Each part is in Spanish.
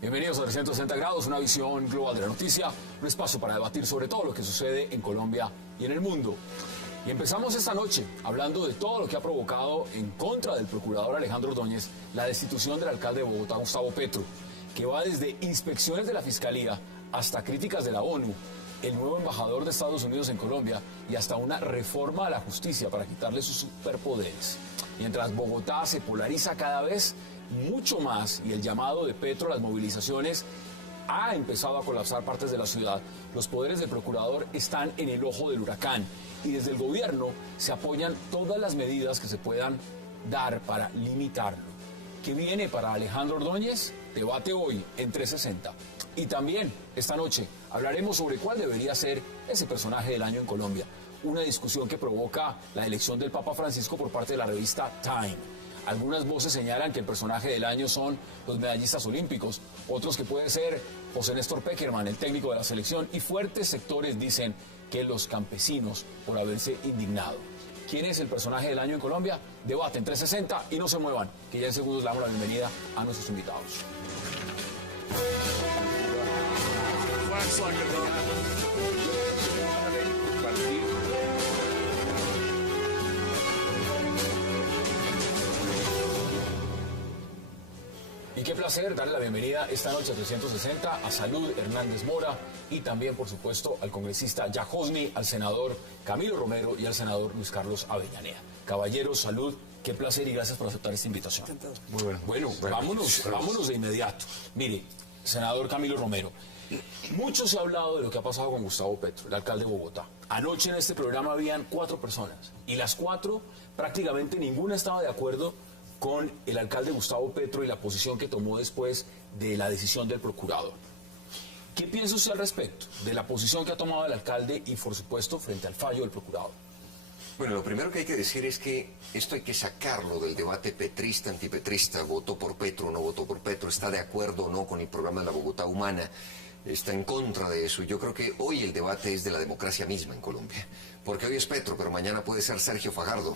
Bienvenidos a 360 grados, una visión global de la noticia, un espacio para debatir sobre todo lo que sucede en Colombia y en el mundo. Y empezamos esta noche hablando de todo lo que ha provocado en contra del procurador Alejandro Ordóñez la destitución del alcalde de Bogotá, Gustavo Petro, que va desde inspecciones de la Fiscalía hasta críticas de la ONU, el nuevo embajador de Estados Unidos en Colombia y hasta una reforma a la justicia para quitarle sus superpoderes. Mientras Bogotá se polariza cada vez mucho más y el llamado de Petro a las movilizaciones ha empezado a colapsar partes de la ciudad, los poderes del procurador están en el ojo del huracán y desde el gobierno se apoyan todas las medidas que se puedan dar para limitarlo. ¿Qué viene para Alejandro Ordóñez? Debate hoy en 360. Y también esta noche hablaremos sobre cuál debería ser ese personaje del año en Colombia. Una discusión que provoca la elección del Papa Francisco por parte de la revista Time. Algunas voces señalan que el personaje del año son los medallistas olímpicos, otros que puede ser José Néstor Pekerman, el técnico de la selección, y fuertes sectores dicen que los campesinos por haberse indignado. ¿Quién es el personaje del año en Colombia? Debate en 360 y no se muevan, que ya en segundos le damos la bienvenida a nuestros invitados. Y qué placer darle la bienvenida esta noche a 360 a Salud Hernández Mora y también, por supuesto, al congresista Yajosny, al senador Camilo Romero y al senador Luis Carlos Avellaneda. Caballeros, salud, qué placer y gracias por aceptar esta invitación. Muy bueno. Bueno, vámonos de inmediato. Mire, senador Camilo Romero, mucho se ha hablado de lo que ha pasado con Gustavo Petro, el alcalde de Bogotá. Anoche en este programa habían 4 personas y las 4 prácticamente ninguna estaba de acuerdo con el alcalde Gustavo Petro y la posición que tomó después de la decisión del procurador. ¿Qué piensa usted al respecto de la posición que ha tomado el alcalde y, por supuesto, frente al fallo del procurador? Bueno, lo primero que hay que decir es que esto hay que sacarlo del debate petrista, antipetrista, votó por Petro o no votó por Petro, está de acuerdo o no con el programa de la Bogotá Humana, está en contra de eso. Yo creo que hoy el debate es de la democracia misma en Colombia, porque hoy es Petro, pero mañana puede ser Sergio Fajardo.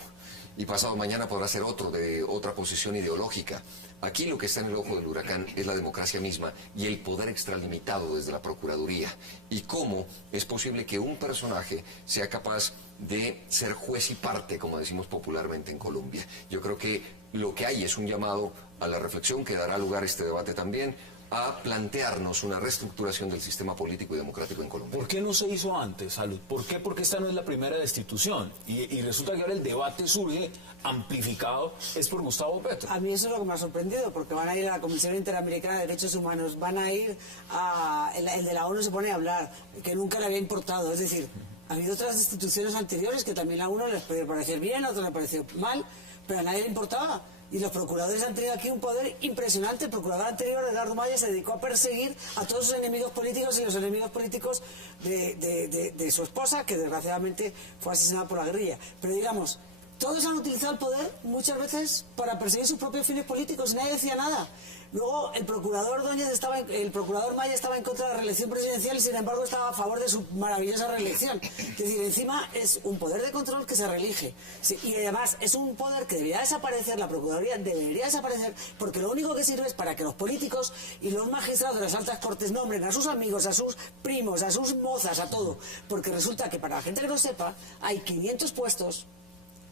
Y pasado mañana podrá ser otro, de otra posición ideológica. Aquí lo que está en el ojo del huracán es la democracia misma y el poder extralimitado desde la Procuraduría. Y cómo es posible que un personaje sea capaz de ser juez y parte, como decimos popularmente en Colombia. Yo creo que lo que hay es un llamado a la reflexión que dará lugar a este debate también, a plantearnos una reestructuración del sistema político y democrático en Colombia. ¿Por qué no se hizo antes, Salud? ¿Por qué? Porque esta no es la primera destitución. Y resulta que ahora el debate surge amplificado, es por Gustavo Petro. A mí eso es lo que me ha sorprendido, porque van a ir a la Comisión Interamericana de Derechos Humanos, van a ir a... El de la ONU se pone a hablar, que nunca le había importado. Es decir, ha habido otras destituciones anteriores que también a uno les puede parecer bien, a otros les pareció mal, pero a nadie le importaba. Y los procuradores han tenido aquí un poder impresionante. El procurador anterior, Edgardo Maya, se dedicó a perseguir a todos sus enemigos políticos y los enemigos políticos de su esposa, que desgraciadamente fue asesinada por la guerrilla. Pero digamos, todos han utilizado el poder muchas veces para perseguir sus propios fines políticos y nadie decía nada. Luego el procurador Maya estaba en contra de la reelección presidencial y sin embargo estaba a favor de su maravillosa reelección. Es decir, encima es un poder de control que se reelige. Sí, y además es un poder que debería desaparecer, la Procuraduría debería desaparecer, porque lo único que sirve es para que los políticos y los magistrados de las altas cortes nombren a sus amigos, a sus primos, a sus mozas, a todo. Porque resulta que para la gente que no sepa, hay 500 puestos,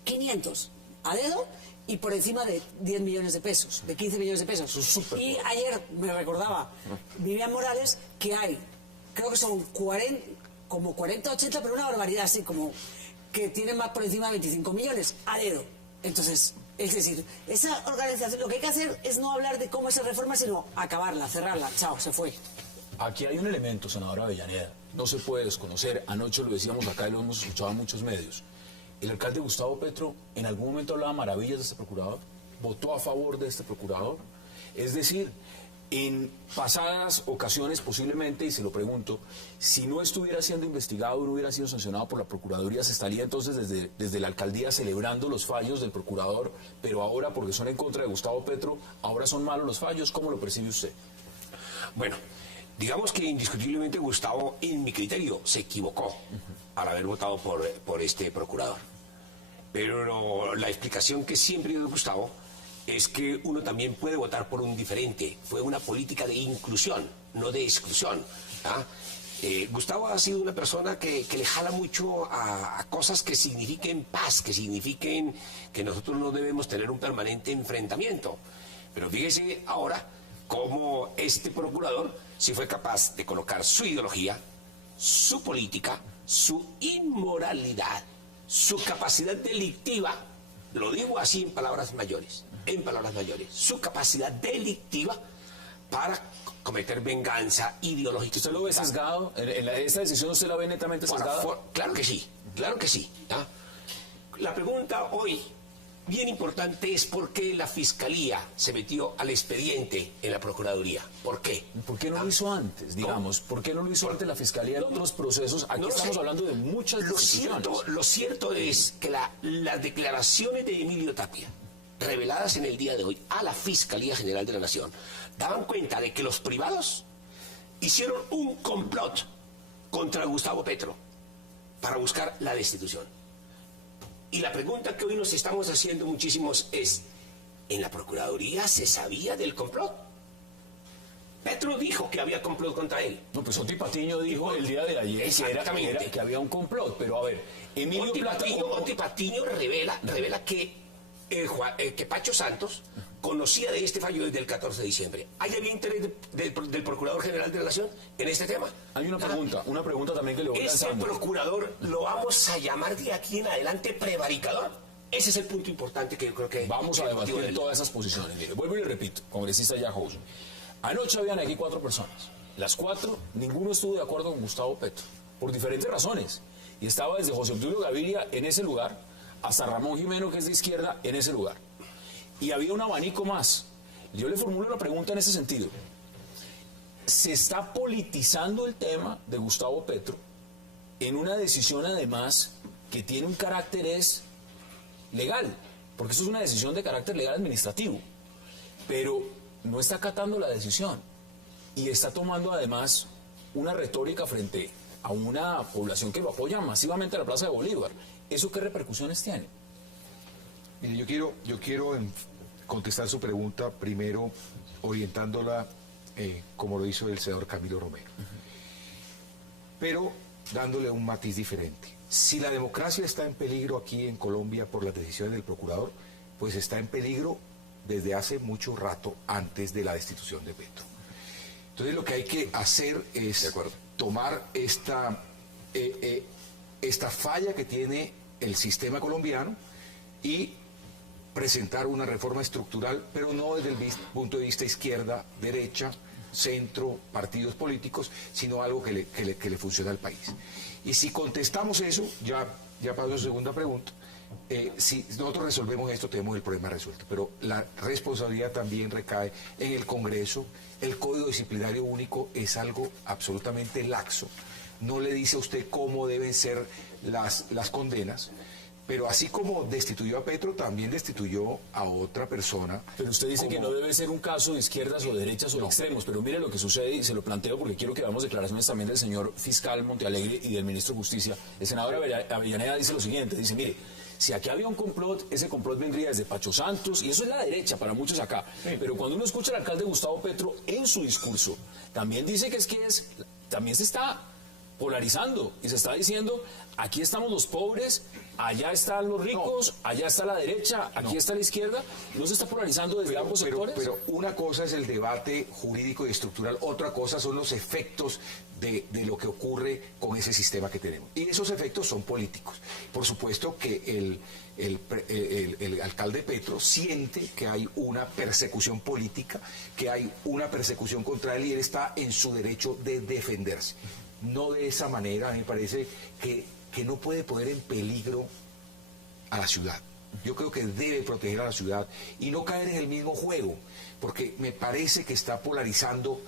500 a dedo, y por encima de 10 millones de pesos, de 15 millones de pesos. Y ayer me recordaba Vivian Morales que hay, creo que son 40, 80, pero una barbaridad así, como que tienen más por encima de 25 millones a dedo. Entonces, es decir, esa organización, lo que hay que hacer es no hablar de cómo se reforma, sino acabarla, cerrarla, chao, se fue. Aquí hay un elemento, senadora Avellaneda, no se puede desconocer, anoche lo decíamos acá y lo hemos escuchado en muchos medios. El alcalde Gustavo Petro en algún momento hablaba maravillas de este procurador, votó a favor de este procurador. Es decir, en pasadas ocasiones posiblemente, y se lo pregunto, si no estuviera siendo investigado, no hubiera sido sancionado por la Procuraduría, se estaría entonces desde la alcaldía celebrando los fallos del procurador, pero ahora porque son en contra de Gustavo Petro, ahora son malos los fallos. ¿Cómo lo percibe usted? Bueno, Digamos que indiscutiblemente Gustavo, en mi criterio, se equivocó al haber votado por este procurador. Pero la explicación que siempre dio Gustavo es que uno también puede votar por un diferente. Fue una política de inclusión, no de exclusión. ¿Ah? Gustavo ha sido una persona que le jala mucho a cosas que signifiquen paz, que signifiquen que nosotros no debemos tener un permanente enfrentamiento. Pero fíjese ahora cómo este procurador sí fue capaz de colocar su ideología, su política, su inmoralidad, su capacidad delictiva, lo digo así en palabras mayores, su capacidad delictiva para cometer venganza ideológica. ¿Usted lo ve sesgado? ¿Esta decisión usted la ve netamente sesgada? Claro que sí, claro que sí. ¿Ah? La pregunta hoy, bien importante, es por qué la Fiscalía se metió al expediente en la Procuraduría. ¿Por qué? ¿Por qué no lo hizo antes, digamos? ¿Por qué no lo hizo antes la Fiscalía en otros procesos? Aquí estamos hablando de muchas decisiones. Lo cierto es que las declaraciones de Emilio Tapia, reveladas en el día de hoy a la Fiscalía General de la Nación, daban cuenta de que los privados hicieron un complot contra Gustavo Petro para buscar la destitución. Y la pregunta que hoy nos estamos haciendo muchísimos es, ¿en la Procuraduría se sabía del complot? Petro dijo que había complot contra él. No, pues Oti Patiño dijo el día de ayer que había un complot, pero a ver, Emilio Oti Patiño revela que Pacho Santos conocía de este fallo desde el 14 de diciembre. ¿Hay había interés del Procurador General de la Nación en este tema? Hay una pregunta también que le voy lanzando. Procurador lo vamos a llamar de aquí en adelante prevaricador. Ese es el punto importante que yo creo que... Vamos a debatir todas esas posiciones. Mire, vuelvo y le repito, congresista Jack Housen. Anoche habían aquí 4 personas. Las 4, ninguno estuvo de acuerdo con Gustavo Petro, por diferentes razones. Y estaba desde José Obdulio Gaviria en ese lugar, hasta Ramón Jimeno, que es de izquierda, en ese lugar. Y había un abanico más. Yo le formulo una pregunta en ese sentido. ¿Se está politizando el tema de Gustavo Petro en una decisión además que tiene un carácter legal? Porque eso es una decisión de carácter legal administrativo. Pero no está acatando la decisión y está tomando además una retórica frente a una población que lo apoya masivamente en la Plaza de Bolívar. ¿Eso qué repercusiones tiene? Mire, yo quiero contestar su pregunta primero orientándola como lo hizo el senador Camilo Romero, pero dándole un matiz diferente. Si la democracia está en peligro aquí en Colombia por las decisiones del procurador, pues está en peligro desde hace mucho rato antes de la destitución de Petro. Entonces lo que hay que hacer es tomar esta falla que tiene el sistema colombiano y presentar una reforma estructural, pero no desde el punto de vista izquierda, derecha, centro, partidos políticos, sino algo que le funcione al país. Y si contestamos eso, ya paso a su segunda pregunta, si nosotros resolvemos esto, tenemos el problema resuelto, pero la responsabilidad también recae en el Congreso. El Código Disciplinario Único es algo absolutamente laxo, no le dice a usted cómo deben ser las condenas, pero así como destituyó a Petro, también destituyó a otra persona. Pero usted dice que no debe ser un caso de izquierdas o derechas o de extremos, pero mire lo que sucede, y se lo planteo porque quiero que veamos declaraciones también del señor fiscal Montealegre y del ministro de Justicia. El senador Avellaneda dice lo siguiente, dice, mire, si aquí había un complot, ese complot vendría desde Pacho Santos, y eso es la derecha para muchos acá. Pero cuando uno escucha al alcalde Gustavo Petro en su discurso, también dice que también se está polarizando y se está diciendo, aquí estamos los pobres, allá están los ricos, allá está la derecha, aquí está la izquierda. ¿No se está polarizando desde ambos sectores? Pero una cosa es el debate jurídico y estructural, otra cosa son los efectos de lo que ocurre con ese sistema que tenemos. Y esos efectos son políticos. Por supuesto que el alcalde Petro siente que hay una persecución política, que hay una persecución contra él y él está en su derecho de defenderse. No de esa manera, me parece que no puede poner en peligro a la ciudad. Yo creo que debe proteger a la ciudad y no caer en el mismo juego, porque me parece que está polarizando,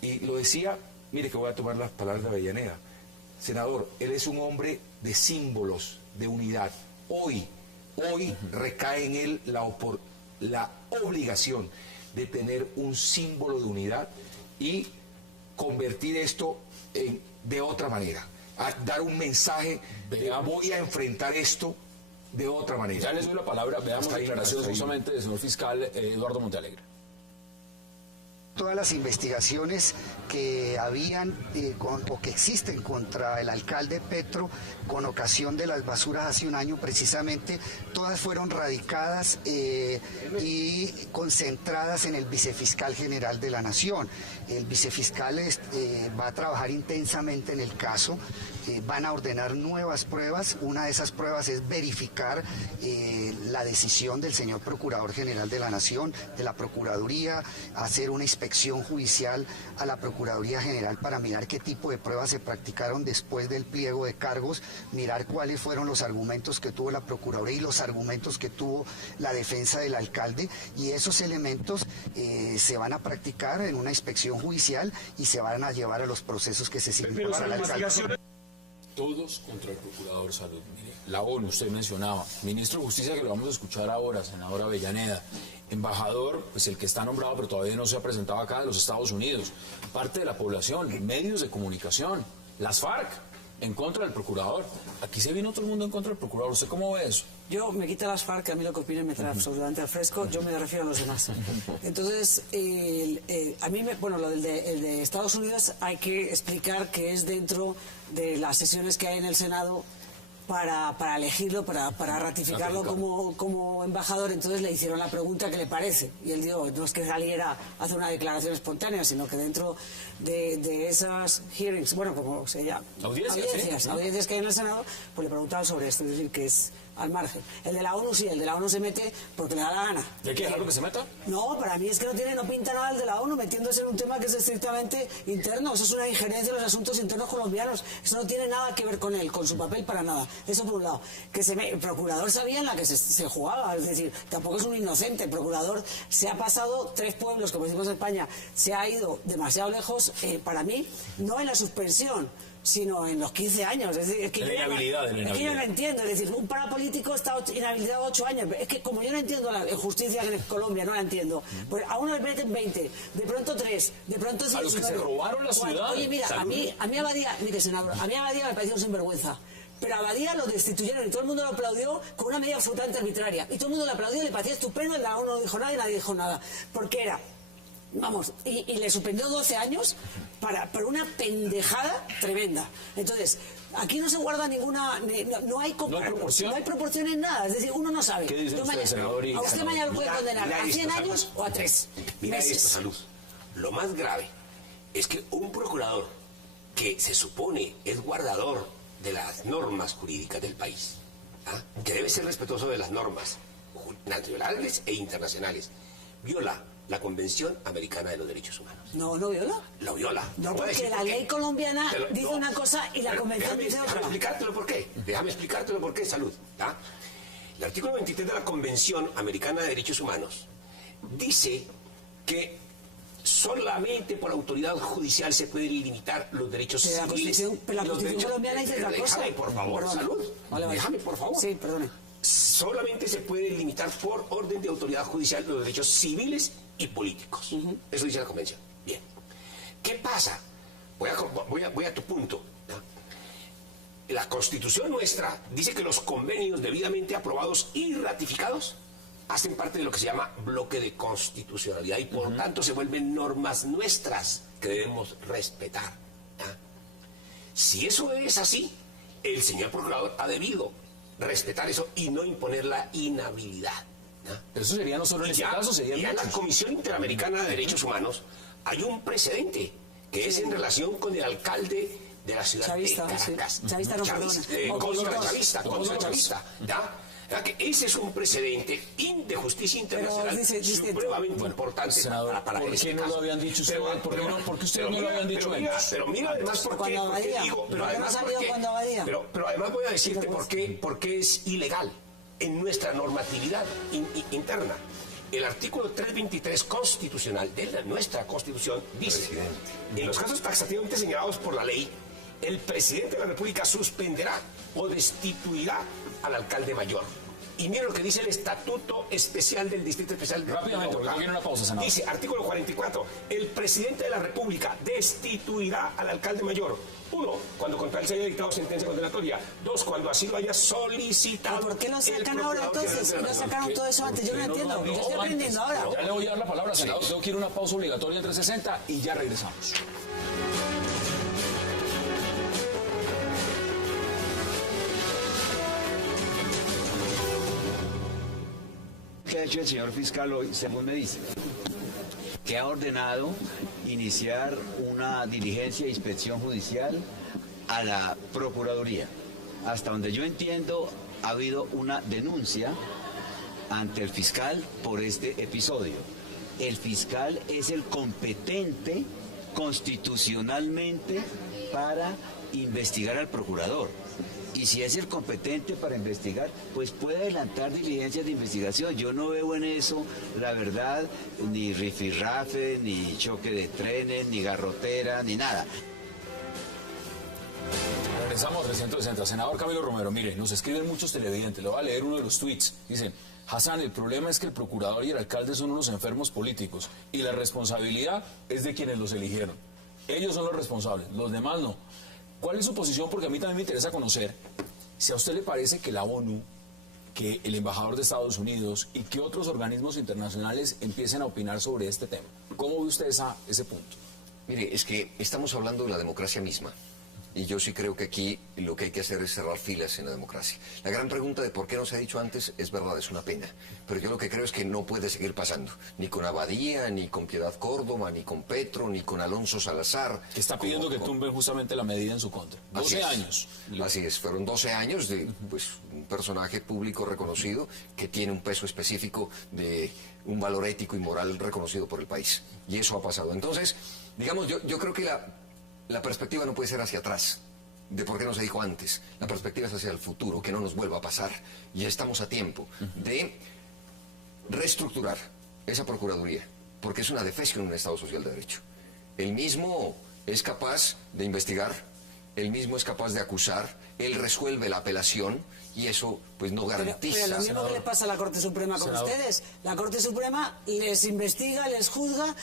y lo decía, mire que voy a tomar las palabras de Avellaneda. Senador, él es un hombre de símbolos, de unidad. Hoy recae en él la obligación de tener un símbolo de unidad y convertir esto de otra manera, a dar un mensaje de voy a enfrentar esto de otra manera. Ya les doy la palabra, veamos la declaración justamente del señor fiscal Eduardo Montealegre. Todas las investigaciones que habían o que existen contra el alcalde Petro con ocasión de las basuras hace un año precisamente, todas fueron radicadas y concentradas en el vicefiscal general de la Nación. El vicefiscal va a trabajar intensamente en el caso, van a ordenar nuevas pruebas. Una de esas pruebas es verificar la decisión del señor Procurador General de la Nación, de la Procuraduría, hacer una inspección judicial a la Procuraduría General para mirar qué tipo de pruebas se practicaron después del pliego de cargos, mirar cuáles fueron los argumentos que tuvo la Procuraduría y los argumentos que tuvo la defensa del alcalde, y esos elementos se van a practicar en una inspección judicial y se van a llevar a los procesos que se siguen para el alcalde. Todos contra el Procurador Salud. Mire, la ONU, usted mencionaba, ministro de Justicia, que lo vamos a escuchar ahora, senador Avellaneda, embajador, pues el que está nombrado pero todavía no se ha presentado acá, de los Estados Unidos, parte de la población, medios de comunicación, las FARC, en contra del Procurador. Aquí se vino todo el mundo en contra del Procurador. ¿Usted cómo ve eso? Yo me quita las FARC, a mí lo que opinen me trae absolutamente al fresco, yo me refiero a los demás. Entonces, a mí, lo el de Estados Unidos hay que explicar que es dentro de las sesiones que hay en el Senado para elegirlo, para ratificarlo como embajador. Entonces le hicieron la pregunta que le parece, y él dijo, no es que saliera a hacer una declaración espontánea, sino que dentro de esas hearings, bueno, como se llama, audiencias que hay en el Senado, pues le preguntaban sobre esto, es decir, que es al margen. El de la ONU sí, el de la ONU se mete porque le da la gana. ¿De qué? ¿Es algo que se meta? No, para mí es que no pinta nada el de la ONU metiéndose en un tema que es estrictamente interno. Eso es una injerencia en los asuntos internos colombianos. Eso no tiene nada que ver con él, con su papel, para nada. Eso por un lado. El procurador sabía en la que se jugaba, es decir, tampoco es un inocente. El procurador se ha pasado 3 pueblos, como decimos en España, se ha ido demasiado lejos, para mí, no en la suspensión, sino en los 15 años. Es decir, es que yo no entiendo. Es decir, un parapolítico está inhabilitado 8 años. Es que como yo no entiendo la justicia en Colombia, no la entiendo. Pues a uno le meten 20, de pronto 3, de pronto 19. A los que se robaron la ciudad. Oye, mira, a mí Abadía, mire, senador, a mí Abadía me pareció un sinvergüenza. Pero a Abadía lo destituyeron y todo el mundo lo aplaudió con una medida absolutamente arbitraria. Y todo el mundo lo aplaudió, le parecía estupendo, la ONU no dijo nada y nadie dijo nada. Porque era... Vamos, y le suspendió 12 años por una pendejada tremenda. Entonces, aquí no se guarda ninguna... No hay proporción en nada. Es decir, uno no sabe. ¿Qué dice usted, senador? A usted mañana lo puede condenar a 100 años o a 3 Mira meses. esto, Salud. Lo más grave es que un procurador que se supone es guardador de las normas jurídicas del país, que debe ser respetuoso de las normas nacionales e internacionales, viola la Convención Americana de los Derechos Humanos. No viola. Lo viola. No, porque la ley colombiana dice una cosa y la Convención dice otra. Déjame explicártelo por qué, Salud. El artículo 23 de la Convención Americana de Derechos Humanos dice que solamente por autoridad judicial se pueden limitar los derechos civiles. Pero la Constitución colombiana dice otra cosa. Déjame, por favor, perdón. Salud. Vale. Déjame, por favor. Sí, perdone. Solamente se puede limitar por orden de autoridad judicial los derechos civiles y políticos. Eso dice la Convención. Bien. ¿Qué pasa? Voy a tu punto. La Constitución nuestra dice que los convenios debidamente aprobados y ratificados hacen parte de lo que se llama bloque de constitucionalidad y por tanto se vuelven normas nuestras que debemos respetar. Si eso es así, el señor procurador ha debido respetar eso y no imponer la inhabilidad. Eso sería no solo en este caso, sería en la Comisión Interamericana de Derechos Humanos hay un precedente que es en relación con el alcalde de la ciudad de Caracas. Chavista no perdona. Contra chavista. Que ese es un precedente de justicia internacional supremamente importante para ¿por qué no lo habían dicho ustedes? ¿Por qué ustedes no lo habían dicho antes? Pero mira además por qué digo, pero además voy a decirte por qué es ilegal en nuestra normatividad interna. El artículo 323 constitucional de nuestra Constitución dice: en los casos taxativamente señalados por la ley, el presidente de la República suspenderá o destituirá al alcalde mayor. Y mira lo que dice el Estatuto Especial del Distrito Especial de Rápidamente, porque viene una pausa, senador. Dice, artículo 44, el presidente de la República destituirá al alcalde mayor. 1, cuando contra él se haya dictado sentencia condenatoria. 2, cuando así lo haya solicitado. ¿Por qué lo sacan ahora entonces? ¿No sacaron todo eso antes? Yo no entiendo. Yo estoy aprendiendo ahora. Ya le voy a dar la palabra, senador. Tengo que ir a una pausa obligatoria entre 60 y ya regresamos. ¿Qué ha hecho el señor fiscal hoy, según me dice? Que ha ordenado iniciar una diligencia de inspección judicial a la Procuraduría. Hasta donde yo entiendo, ha habido una denuncia ante el fiscal por este episodio. El fiscal es el competente constitucionalmente para investigar al procurador. Y si es el competente para investigar, pues puede adelantar diligencias de investigación. Yo no veo en eso, la verdad, ni rifirrafe, ni choque de trenes, ni garrotera, ni nada. Regresamos a 360. Senador Camilo Romero, mire, nos escriben muchos televidentes. Le voy a leer uno de los tweets. Dicen, Hassan, el problema es que el procurador y el alcalde son unos enfermos políticos y la responsabilidad es de quienes los eligieron. Ellos son los responsables, los demás no. ¿Cuál es su posición? Porque a mí también me interesa conocer si a usted le parece que la ONU, que el embajador de Estados Unidos y que otros organismos internacionales empiecen a opinar sobre este tema. ¿Cómo ve usted ese punto? Mire, es que estamos hablando de la democracia misma. Y yo sí creo que aquí lo que hay que hacer es cerrar filas en la democracia. La gran pregunta de por qué no se ha dicho antes es verdad, es una pena. Pero yo lo que creo es que no puede seguir pasando. Ni con Abadía, ni con Piedad Córdoba, ni con Petro, ni con Alonso Salazar. Que está pidiendo que tumben justamente la medida en su contra. 12 años. Así es, fueron 12 años de pues, un personaje público reconocido que tiene un peso específico de un valor ético y moral reconocido por el país. Y eso ha pasado. Entonces, digamos, yo creo que la perspectiva no puede ser hacia atrás, de por qué no se dijo antes. La perspectiva es hacia el futuro, que no nos vuelva a pasar. Y estamos a tiempo de reestructurar esa Procuraduría, porque es una defecio en un Estado social de derecho. El mismo es capaz de investigar, el mismo es capaz de acusar, él resuelve la apelación y eso pues no garantiza. Pero lo mismo que le pasa a la Corte Suprema con ustedes. La Corte Suprema les investiga, les juzga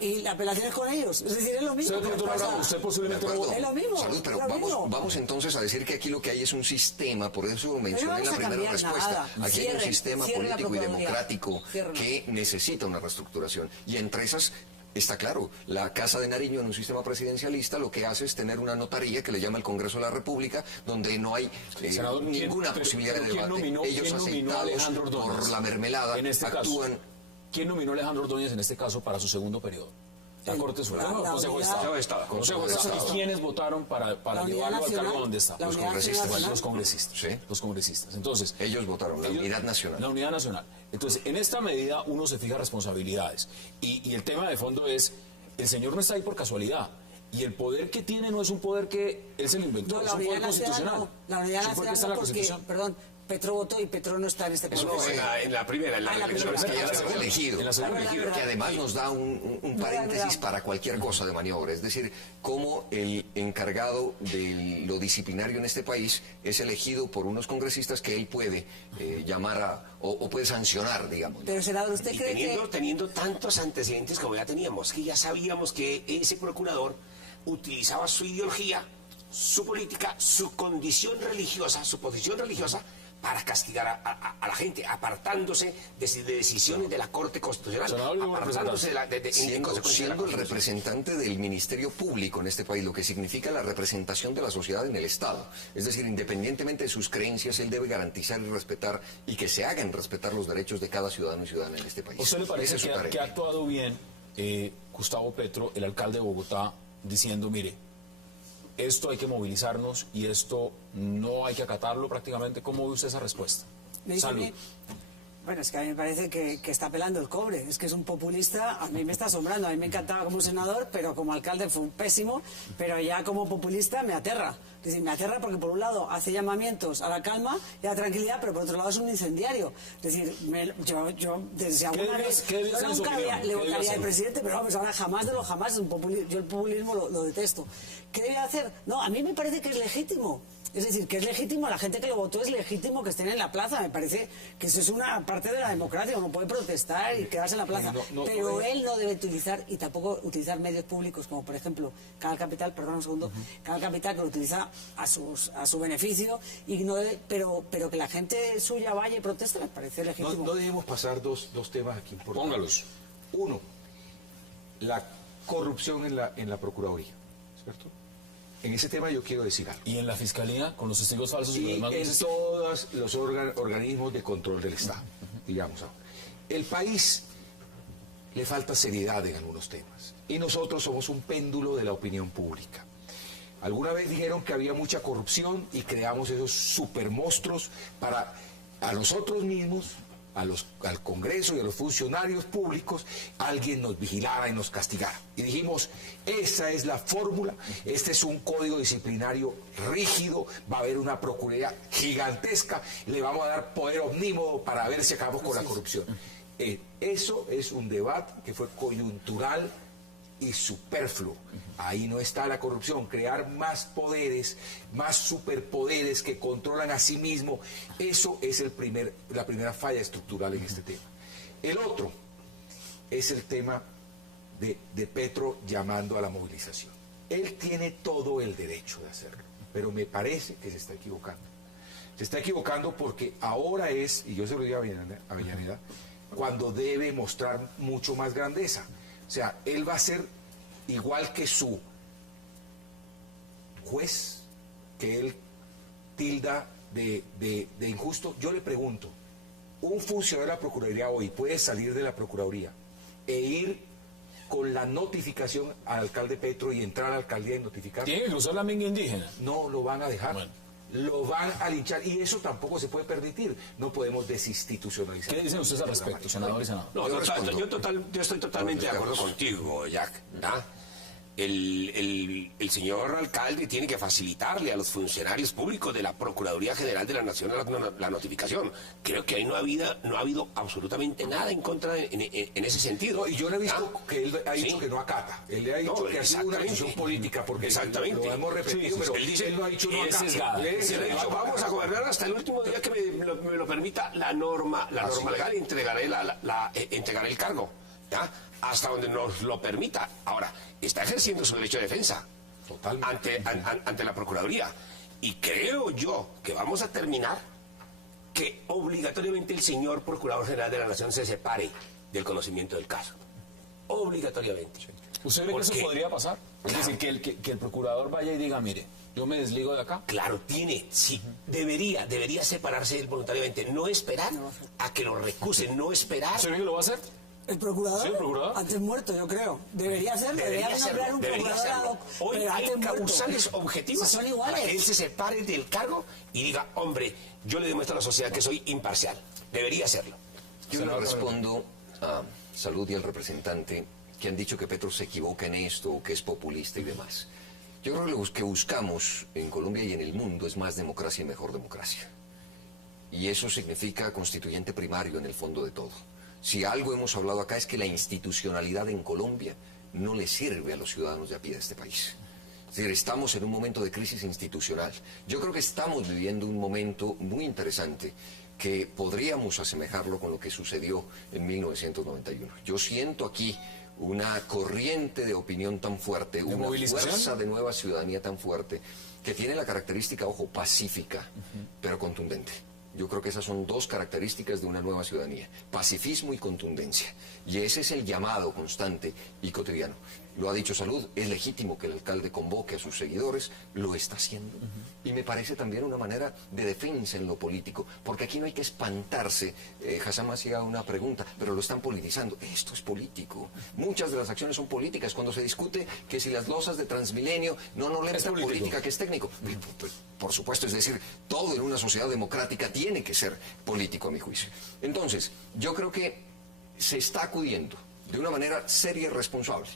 y la apelación es con ellos. Es decir, es lo mismo. Usted posiblemente no es lo mismo. Salud, pero vamos entonces a decir que aquí lo que hay es un sistema, por eso mencioné en la primera respuesta. Aquí hay un sistema político y democrático que necesita una reestructuración. Y entre esas está claro, la Casa de Nariño en un sistema presidencialista lo que hace es tener una notaría que le llama el Congreso de la República, donde no hay ninguna posibilidad de debate. Ellos aceitados por la mermelada actúan. ¿Quién nominó a Alejandro Ordóñez en este caso para su segundo periodo? La Corte Suprema, el Consejo de Estado. Consejo de Estado. ¿Y quiénes votaron para llevarlo al cargo donde está? Los congresistas. Los congresistas. Sí. Los congresistas. Entonces, ellos votaron, la unidad nacional. La unidad nacional. Entonces, en esta medida uno se fija responsabilidades. Y el tema de fondo es, el señor no está ahí por casualidad. Y el poder que tiene no es un poder que él se lo inventó, es un poder constitucional. No, la unidad nacional no, porque, perdón, Petro votó y Petro no está en este proceso. En la primera, en la elegido. Que además nos da un paréntesis para cualquier cosa de maniobra. Es decir, cómo el encargado de lo disciplinario en este país es elegido por unos congresistas que él puede llamar o puede sancionar, digamos. Pero, senador, ¿usted cree que...? Teniendo tantos antecedentes como ya teníamos, que ya sabíamos que ese procurador utilizaba su ideología, su política, su condición religiosa, su posición religiosa, para castigar a la gente, apartándose de decisiones de la Corte Constitucional, apartándose siendo el representante del Ministerio Público en este país, lo que significa la representación de la sociedad en el Estado. Es decir, independientemente de sus creencias, él debe garantizar y respetar, y que se hagan respetar los derechos de cada ciudadano y ciudadana en este país. ¿A usted le parece que ha actuado bien Gustavo Petro, el alcalde de Bogotá, diciendo, mire, esto hay que movilizarnos y esto no hay que acatarlo prácticamente? ¿Cómo ve usted esa respuesta? Salud. Bueno, es que a mí me parece que está pelando el cobre. Es que es un populista, a mí me está asombrando. A mí me encantaba como senador, pero como alcalde fue un pésimo. Pero ya como populista me aterra. Es decir, me aterra porque por un lado hace llamamientos a la calma y a la tranquilidad, pero por otro lado es un incendiario. Es decir, yo desde alguna vez, yo nunca le votaría al presidente, pero vamos, ahora jamás de lo jamás, yo el populismo lo detesto. ¿Qué debe hacer? No, a mí me parece que es legítimo. Es decir, que es legítimo, la gente que lo votó es legítimo que estén en la plaza. Me parece que eso es una parte de la democracia. Uno puede protestar y quedarse en la plaza. Pero él no debe utilizar, y tampoco utilizar medios públicos, como por ejemplo Canal Capital, perdón un segundo, Canal Capital, que lo utiliza a su beneficio, y no debe, pero que la gente suya vaya y proteste, me parece legítimo. No debemos pasar dos temas aquí importantes. Póngalos. Uno, la corrupción en la Procuraduría, ¿cierto? En ese tema yo quiero decir algo. ¿Y en la Fiscalía, con los testigos falsos y Y los demás? en todos los organismos de control del Estado, digamos ahora. El país le falta seriedad en algunos temas. Y nosotros somos un péndulo de la opinión pública. Alguna vez dijeron que había mucha corrupción y creamos esos supermonstruos para a nosotros mismos, al Congreso y a los funcionarios públicos, alguien nos vigilara y nos castigara. Y dijimos, esa es la fórmula, este es un código disciplinario rígido, va a haber una procuraduría gigantesca, le vamos a dar poder omnímodo para ver si acabamos con la corrupción. Eso es un debate que fue coyuntural y superfluo. Ahí no está la corrupción. Crear más poderes, más superpoderes que controlan a sí mismo, eso es la primera falla estructural en este tema. El otro es el tema de Petro llamando a la movilización. Él tiene todo el derecho de hacerlo, pero me parece que se está equivocando. Se está equivocando porque ahora es, y yo se lo digo a Avellaneda, cuando debe mostrar mucho más grandeza. O sea, él va a ser igual que su juez, que él tilda de injusto. Yo le pregunto, ¿un funcionario de la Procuraduría hoy puede salir de la Procuraduría e ir con la notificación al alcalde Petro y entrar a la alcaldía y notificar? ¿Tiene que cruzar la minga indígena? No lo van a dejar. Bueno. Lo van a linchar y eso tampoco se puede permitir. No podemos desinstitucionalizar. ¿Qué dicen ustedes al respecto, senador y senador? No, yo estoy totalmente de acuerdo contigo, Jack. ¿Ah? El señor alcalde tiene que facilitarle a los funcionarios públicos de la Procuraduría General de la Nación la notificación. Creo que ahí no ha habido absolutamente nada en contra en ese sentido. No, y yo no he visto que él ha dicho que no acata. Él le ha dicho que ha sido una decisión política, porque lo hemos repetido, pero él no ha dicho no acata. Él ha dicho, vamos a gobernar hasta el último día que me lo permita la norma legal, y entregaré el cargo. ¿Ya? Hasta donde nos lo permita. Ahora, está ejerciendo su derecho de defensa ante la Procuraduría. Y creo yo que vamos a terminar que obligatoriamente el señor Procurador General de la Nación se separe del conocimiento del caso. Obligatoriamente. ¿Usted ve que eso podría pasar? Claro. Es decir, que el procurador vaya y diga, mire, yo me desligo de acá. Claro, sí, debería separarse él voluntariamente, no esperar a que lo recusen, no esperar. ¿Usted ve que lo va a hacer? ¿El procurador? Sí, el procurador. Antes muerto, yo creo. Debería hacerlo. Debería nombrar un procurador ad hoc. Hoy hay causales objetivas. Son iguales. Para que él se separe del cargo y diga, hombre, yo le demuestro a la sociedad que soy imparcial. Debería hacerlo. Yo le respondo a Salud y al representante que han dicho que Petro se equivoca en esto, que es populista y demás. Yo creo que lo que buscamos en Colombia y en el mundo es más democracia y mejor democracia. Y eso significa constituyente primario en el fondo de todo. Si algo hemos hablado acá es que la institucionalidad en Colombia no le sirve a los ciudadanos de a pie de este país. Es decir, estamos en un momento de crisis institucional. Yo creo que estamos viviendo un momento muy interesante que podríamos asemejarlo con lo que sucedió en 1991. Yo siento aquí una corriente de opinión tan fuerte, una fuerza de nueva ciudadanía tan fuerte, que tiene la característica, ojo, pacífica, pero contundente. Yo creo que esas son dos características de una nueva ciudadanía, pacifismo y contundencia. Y ese es el llamado constante y cotidiano. Lo ha dicho Salud, es legítimo que el alcalde convoque a sus seguidores, lo está haciendo. Y me parece también una manera de defensa en lo político, porque aquí no hay que espantarse. Hassan hacía una pregunta, pero lo están politizando. Esto es político. Muchas de las acciones son políticas. Cuando se discute que si las losas de Transmilenio, no le metan política, que es técnico. Pues, por supuesto, es decir, todo en una sociedad democrática tiene que ser político, a mi juicio. Entonces, yo creo que se está acudiendo de una manera seria y responsable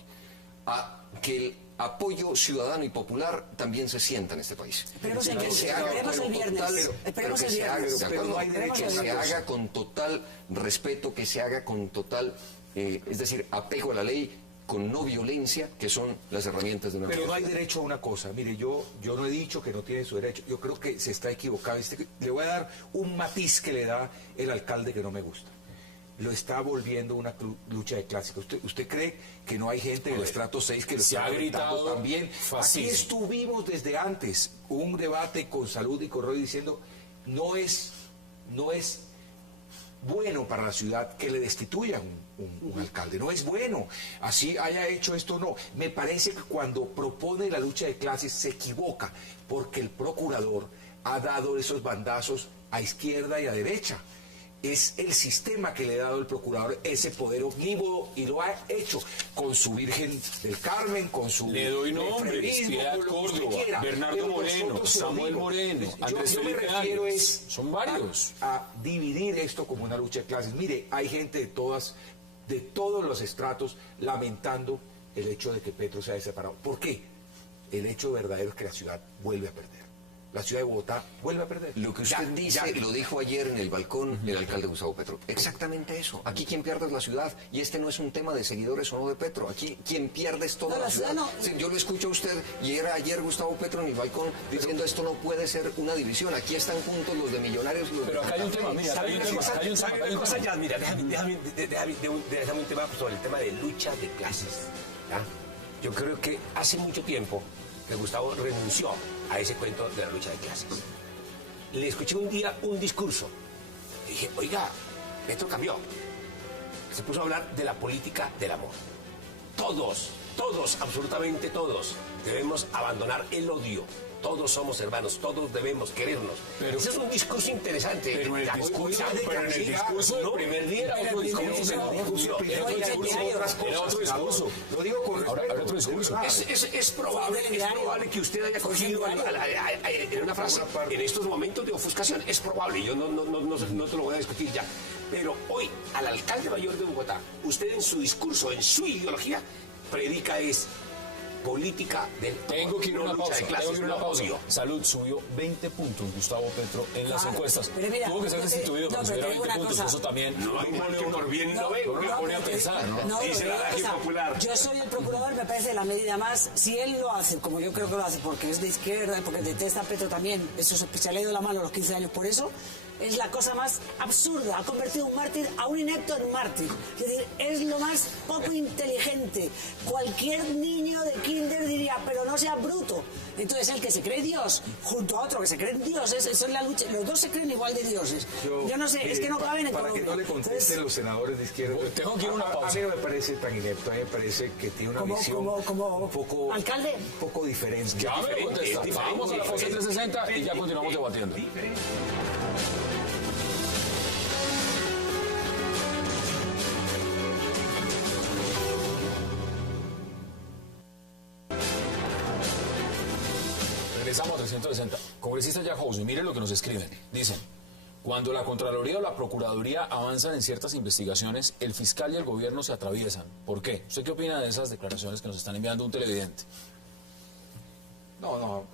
a que el apoyo ciudadano y popular también se sienta en este país. Esperemos el viernes. Que se haga con total respeto, que se haga con total, es decir, apego a la ley, con no violencia, que son las herramientas de una Pero no hay sociedad. derecho a una cosa. Mire, yo no he dicho que no tiene su derecho. Yo creo que se está equivocado. Le voy a dar un matiz que le da el alcalde que no me gusta. Lo está volviendo una lucha de clases. ¿Usted cree que no hay gente del estrato 6 que lo se está ha gritado gritando también? fascismo. Aquí estuvimos desde antes un debate con Salud y con Roy diciendo no es bueno para la ciudad que le destituyan un alcalde, no es bueno, así haya hecho esto, no. Me parece que cuando propone la lucha de clases se equivoca, porque el procurador ha dado esos bandazos a izquierda y a derecha. Es el sistema que le ha dado el procurador ese poder omnímodo y lo ha hecho con su Virgen del Carmen, con su... Le doy nombres: lefebvrismo, Piedad con lo que usted Córdoba, quiera. Bernardo Pero Moreno, nosotros se lo Samuel digo. Moreno, Andrés Yo me Felipe refiero Arias. Son varios. a dividir esto como una lucha de clases. Mire, hay gente de todos los estratos lamentando el hecho de que Petro se haya separado. ¿Por qué? El hecho verdadero es que la ciudad vuelve a perder. La ciudad de Bogotá vuelve a perder. Lo que usted dice, lo dijo ayer en el balcón el alcalde Gustavo Petro. Exactamente eso. Aquí quien pierde es la ciudad. Y este no es un tema de seguidores o no de Petro. Aquí quien pierde es toda No, la la ciudad ciudad. no. Sí, yo lo escucho a usted y era ayer Gustavo Petro en el balcón diciendo esto no puede ser una división. Aquí están juntos los de Millonarios y los Pero de acá hay un tema, mira, hay un tema, hay un tema, hay un tema. Ya, mira, déjame un tema sobre el tema de lucha de clases. ¿ya? Yo creo que hace mucho tiempo que Gustavo renunció a ese cuento de la lucha de clases. Le escuché un día un discurso y dije, oiga, Petro cambió. Se puso a hablar de la política del amor. Todos, absolutamente todos, debemos abandonar el odio. Todos somos hermanos, todos debemos querernos. Pero- ese es un discurso interesante. Pero en el discurso del primer día era otro discurso. Era otro discurso. Lo digo con Ahora respeto. otro discurso. Es probable que usted haya cogido en una frase en estos momentos de ofuscación. Es probable, yo no te lo voy a discutir ya. Pero hoy, al alcalde mayor de Bogotá, usted en su discurso, en su ideología, predica es política del Tengo que ir a una pausa. Tengo que ir a una pausa. odio. Salud subió 20 puntos Gustavo Petro en las Claro, encuestas. pero mira, Tuvo que ser yo te- destituido no, para pero subir a te digo 20 una puntos. cosa. Eso también No hay mal que por bien no no venga. lo pone a pensar, ¿no? No, Dice pero el adagio o sea, popular. Yo soy el procurador, me parece la medida más. Si él lo hace, como yo creo que lo hace, porque es de izquierda y porque detesta a Petro también, eso se le ha ido la mano a los 15 años por eso, es la cosa más absurda. Ha convertido un mártir a un inepto en mártir. Es decir, es lo más poco inteligente. Cualquier niño de kinder diría, pero no sea bruto. Entonces, el que se cree Dios, junto a otro que se cree Dios, eso es la lucha. Los dos se creen igual de dioses. Yo no sé, es que no caben en Para Colombia. que no le contesten Entonces, los senadores de izquierda. Tengo que ir a una pausa. A mí no me parece tan inepto, a mí me parece que tiene una visión como un poco, alcalde. un poco diferente. Ya me lo contesta. Vamos a la pausa 360 y ya continuamos debatiendo. Regresamos a 360. Congresista Jack House, mire lo que nos escriben. Dicen, cuando la Contraloría o la Procuraduría avanzan en ciertas investigaciones, el fiscal y el gobierno se atraviesan. ¿Por qué? ¿Usted qué opina de esas declaraciones que nos están enviando un televidente? No.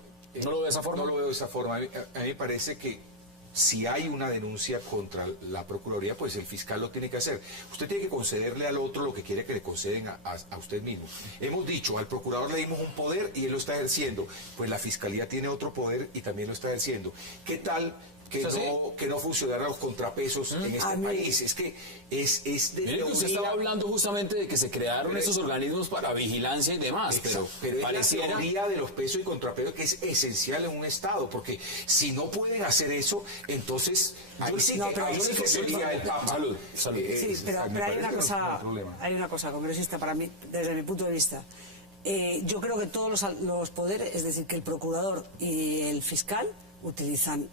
¿No lo ve de esa forma? No lo veo de esa forma. A mí me parece que si hay una denuncia contra la Procuraduría, pues el fiscal lo tiene que hacer. Usted tiene que concederle al otro lo que quiere que le conceden a usted mismo. Hemos dicho, al procurador le dimos un poder y él lo está ejerciendo. Pues la Fiscalía tiene otro poder y también lo está ejerciendo. ¿Qué tal que no funcionaran los contrapesos en este país? Es que es de Mire que usted teoría. estaba hablando justamente de que se crearon estos organismos para vigilancia y demás, Exacto, pero es pareciera... la teoría de los pesos y contrapesos que es esencial en un Estado, porque si no pueden hacer eso, entonces ahí sí No, que, pero ahí sí que sería el Papa. Salud. Sí, pero me hay parece una que no cosa, hay problema. hay una cosa, congresista, para mí, desde mi punto de vista. Yo creo que todos los poderes, es decir, que el procurador y el fiscal utilizan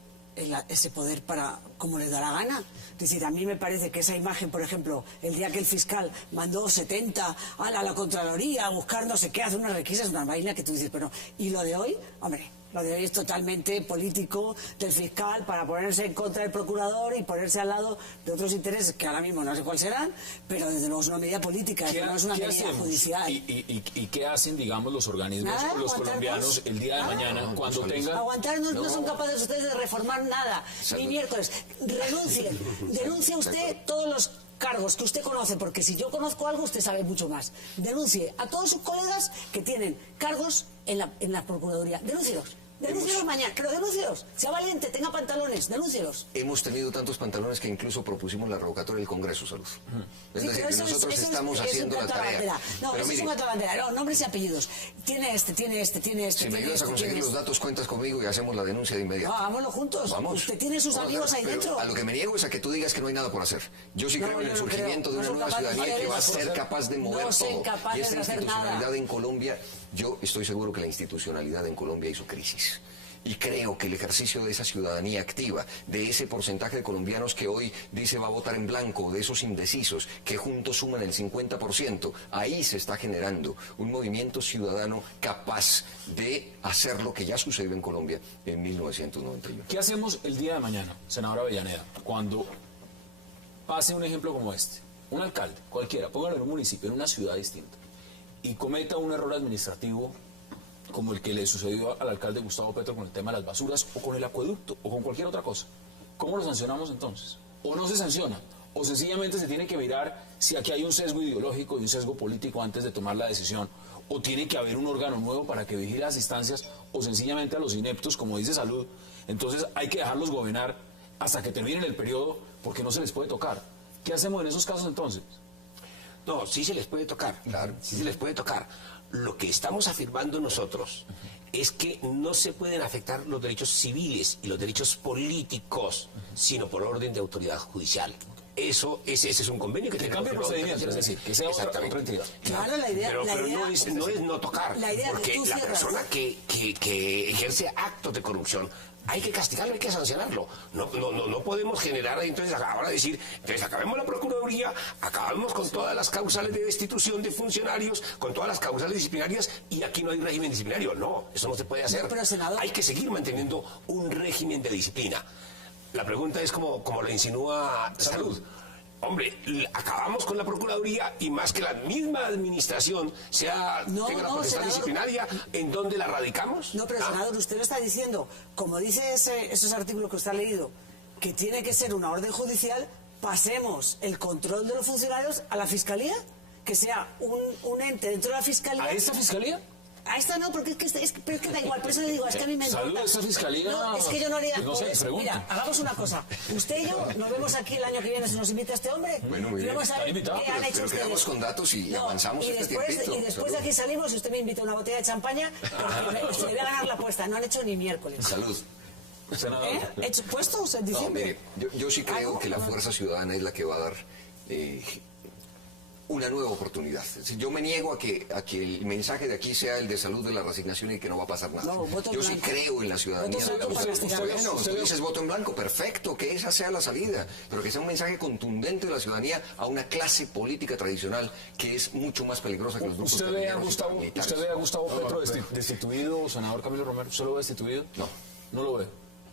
ese poder para como les da la gana. Es decir, a mí me parece que esa imagen, por ejemplo, el día que el fiscal mandó 70 a la Contraloría a buscar no sé qué, hace unas requisas, una vaina que tú dices, pero y lo de hoy, hombre, lo de hoy es totalmente político del fiscal para ponerse en contra del procurador y ponerse al lado de otros intereses que ahora mismo no sé cuáles serán, pero desde luego es una medida política, no es una medida hacemos? judicial. ¿Y qué hacen, digamos, los organismos, Nada, los aguantarnos. colombianos el día de mañana, cuando tengan... Aguantarnos, no son capaces ustedes de reformar nada, ni miércoles. Renuncien, denuncia usted todos los cargos que usted conoce, porque si yo conozco algo, usted sabe mucho más. Denuncie a todos sus colegas que tienen cargos en la Procuraduría. Denúncielos. Denúncielos mañana, pero denúncielos. Sea valiente, tenga pantalones, denúncielos. Hemos tenido tantos pantalones que incluso propusimos la revocatoria del Congreso, Salud. Es decir, que nosotros estamos haciendo la tarea. No, pero eso mire, es una bandera. No, nombres y apellidos. Tiene este. Si me ayudas a conseguir los datos, cuentas conmigo y hacemos la denuncia de inmediato. No, hagámoslo juntos. Vamos. Usted tiene sus amigos ahí pero dentro. A lo que me niego es a que tú digas que no hay nada por hacer. Yo sí creo en el surgimiento de una nueva ciudadanía que va a ser capaz de mover todo. Y esta institucionalidad en Colombia, yo estoy seguro que la institucionalidad en Colombia hizo crisis. Y creo que el ejercicio de esa ciudadanía activa, de ese porcentaje de colombianos que hoy dice va a votar en blanco, de esos indecisos que juntos suman el 50%, ahí se está generando un movimiento ciudadano capaz de hacer lo que ya sucedió en Colombia en 1991. ¿Qué hacemos el día de mañana, senadora Avellaneda, cuando pase un ejemplo como este? Un alcalde, cualquiera, póngalo en un municipio, en una ciudad distinta, y cometa un error administrativo como el que le sucedió al alcalde Gustavo Petro con el tema de las basuras, o con el acueducto, o con cualquier otra cosa. ¿Cómo lo sancionamos entonces? ¿O no se sanciona? ¿O sencillamente se tiene que mirar si aquí hay un sesgo ideológico y un sesgo político antes de tomar la decisión? ¿O tiene que haber un órgano nuevo para que vigile las instancias? ¿O sencillamente a los ineptos, como dice Salud, entonces hay que dejarlos gobernar hasta que terminen el periodo porque no se les puede tocar? ¿Qué hacemos en esos casos entonces? No, sí se les puede tocar, claro, sí se les puede tocar. Lo que estamos afirmando nosotros es que no se pueden afectar los derechos civiles y los derechos políticos, sino por orden de autoridad judicial. Ese es un convenio que Que tenemos. cambie el procedimiento, es decir, que sea otra entidad. Claro, la idea... Pero no es no tocar, la idea porque que tú la cierras. persona que ejerce actos de corrupción hay que castigarlo, hay que sancionarlo. No podemos generar entonces ahora decir, entonces acabemos la Procuraduría, acabemos con todas las causales de destitución de funcionarios, con todas las causales disciplinarias y aquí no hay régimen disciplinario. No, eso no se puede hacer. No, pero, senador... Hay que seguir manteniendo un régimen de disciplina. La pregunta es como lo insinúa Salud. Hombre, acabamos con la Procuraduría y más que la misma administración tenga la potestad disciplinaria, ¿en dónde la radicamos? No, pero senador, usted lo está diciendo, como dice esos artículos que usted ha leído, que tiene que ser una orden judicial, pasemos el control de los funcionarios a la Fiscalía, que sea un ente dentro de la Fiscalía. ¿A esta fiscalía? A esta no, porque pero es que da igual, por eso le digo, es que a mí me Salud, encanta. esta fiscalía... No, es que yo no haría... Pues no sé, les pregunto. Mira, hagamos una cosa. Usted y yo nos vemos aquí el año que viene si nos invita este hombre. Bueno, muy y bien. vamos a ver Está invitado, qué han hecho pero ustedes. quedamos con datos y avanzamos y este después, tiempito. y después de aquí salimos y usted me invita a una botella de champaña porque se le voy a ganar la apuesta. No han hecho ni miércoles. Salud. Senador. ¿Hecho puestos en No, diciembre? mire, yo sí creo que la Fuerza Ciudadana es la que va a dar una nueva oportunidad. Es decir, yo me niego a que el mensaje de aquí sea el de Salud de la resignación y que no va a pasar nada. No, voto en yo sí blanco. creo en la ciudadanía. Voto en blanco para castigar. Bueno, tú dices voto en blanco, perfecto, que esa sea la salida, pero que sea un mensaje contundente de la ciudadanía a una clase política tradicional que es mucho más peligrosa que los grupos ¿Usted ve a guerrilleros y Gustavo, paramilitares. usted ve a Gustavo Petro destituido, senador Camilo Romero? ¿Usted lo ve destituido? No. ¿No lo ve?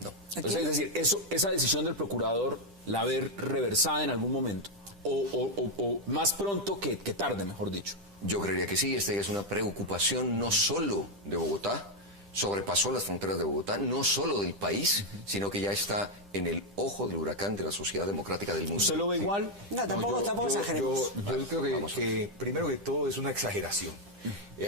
No. Entonces, es decir, esa decisión del procurador la ver reversada en algún momento, o más pronto que tarde, mejor dicho. Yo creería que sí, esta es una preocupación no solo de Bogotá, sobrepasó las fronteras de Bogotá, no solo del país, sino que ya está en el ojo del huracán de la sociedad democrática del mundo. ¿Usted lo ve igual? No, tampoco exageremos. Yo creo que primero que todo es una exageración.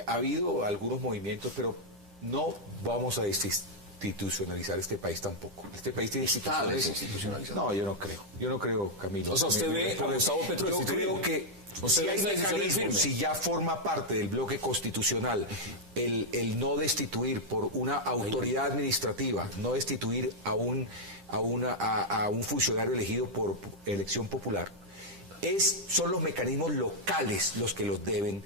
Ha habido algunos movimientos, pero no vamos a institucionalizar este país tampoco. Este país tiene instituciones. Institucionalizado. No, yo no creo, Camilo. O sea, usted ve a Gustavo Petro Yo destituido. creo que Usted si ve hay esa decisión mecanismos, firme. si ya forma parte del bloque constitucional, el no destituir por una autoridad administrativa, no destituir a un funcionario elegido por elección popular, son los mecanismos locales los que los deben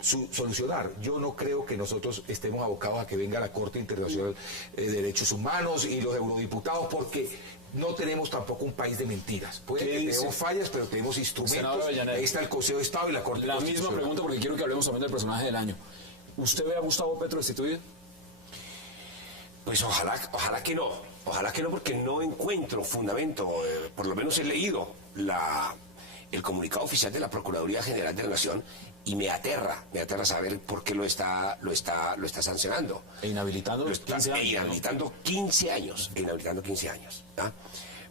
solucionar. Yo no creo que nosotros estemos abocados a que venga la Corte Internacional de Derechos Humanos y los eurodiputados, porque no tenemos tampoco un país de mentiras. Puede que tenemos fallas, pero tenemos instrumentos. Ahí está el Consejo de Estado y la Corte La misma Constitucional. pregunta, porque quiero que hablemos también del personaje del año. ¿Usted ve a Gustavo Petro destituido? Pues ojalá que no. Ojalá que no, porque no encuentro fundamento. Por lo menos he leído el comunicado oficial de la Procuraduría General de la Nación y me aterra saber por qué lo está sancionando. E inhabilitando los 15 años. Inhabilitando 15 años. ¿Ah?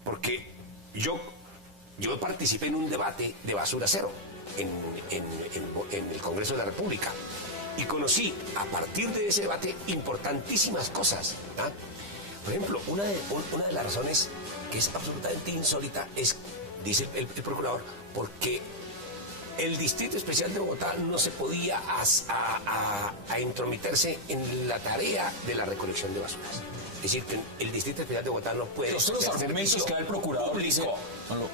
Porque yo yo participé en un debate de basura cero en el Congreso de la República y conocí a partir de ese debate importantísimas cosas. ¿Ah? Por ejemplo, una de las razones que es absolutamente insólita es, dice el procurador, porque el Distrito Especial de Bogotá no se podía a intrometerse en la tarea de la recolección de basuras. Es decir, que el Distrito Especial de Bogotá no puede... Los argumentos que da el procurador público,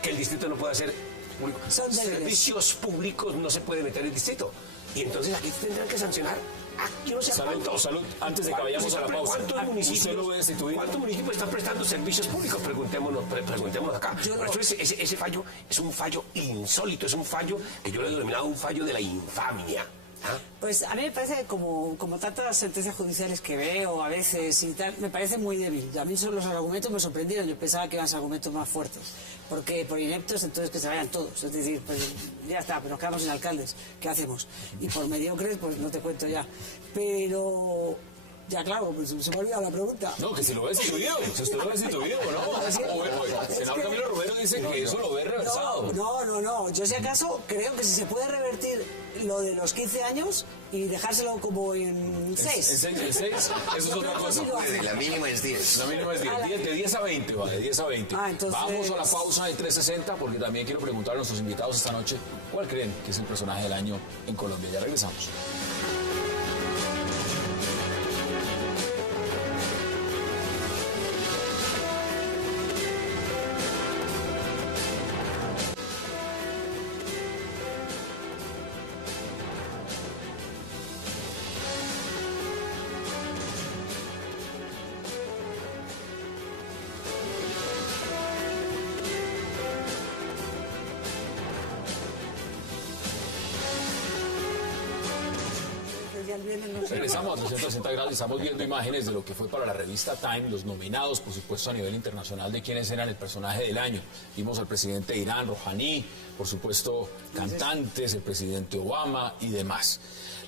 que el distrito no puede hacer público. Son servicios públicos no se puede meter en el distrito. Y entonces aquí tendrán que sancionar a yo no sé cuántos. Salud, antes de que vayamos a la pausa. ¿Cuántos municipios están prestando servicios públicos? Preguntémonos acá. Por eso ese fallo es un fallo insólito, es un fallo que yo le he denominado un fallo de la infamia. ¿Ah? Pues a mí me parece como tantas sentencias judiciales que veo a veces y tal, me parece muy débil. A mí los argumentos me sorprendieron, yo pensaba que iban a ser argumentos más fuertes, porque por ineptos entonces que se vayan todos, es decir, pues ya está, pero nos quedamos sin alcaldes, ¿qué hacemos? Y por mediocres, pues no te cuento ya. Pero... Ya, claro, pues se me ha olvidado la pregunta. No, que si lo ve destituido, si usted lo ve destituido, ¿no? El senador Camilo Romero dice que eso lo ve reversado. No, yo si acaso creo que si se puede revertir lo de los 15 años y dejárselo como en 6. ¿En 6? Eso es otra cosa. La mínima es 10. La mínima es 10. De 10 a 20, vale, de 10 a 20. Entonces... Vamos a la pausa de 360 porque también quiero preguntar a nuestros invitados esta noche cuál creen que es el personaje del año en Colombia. Ya regresamos. Regresamos a 360 grados y estamos viendo imágenes de lo que fue para la revista Time, los nominados, por supuesto, a nivel internacional de quienes eran el personaje del año. Vimos al presidente de Irán, Rouhani, por supuesto, cantantes, el presidente Obama y demás.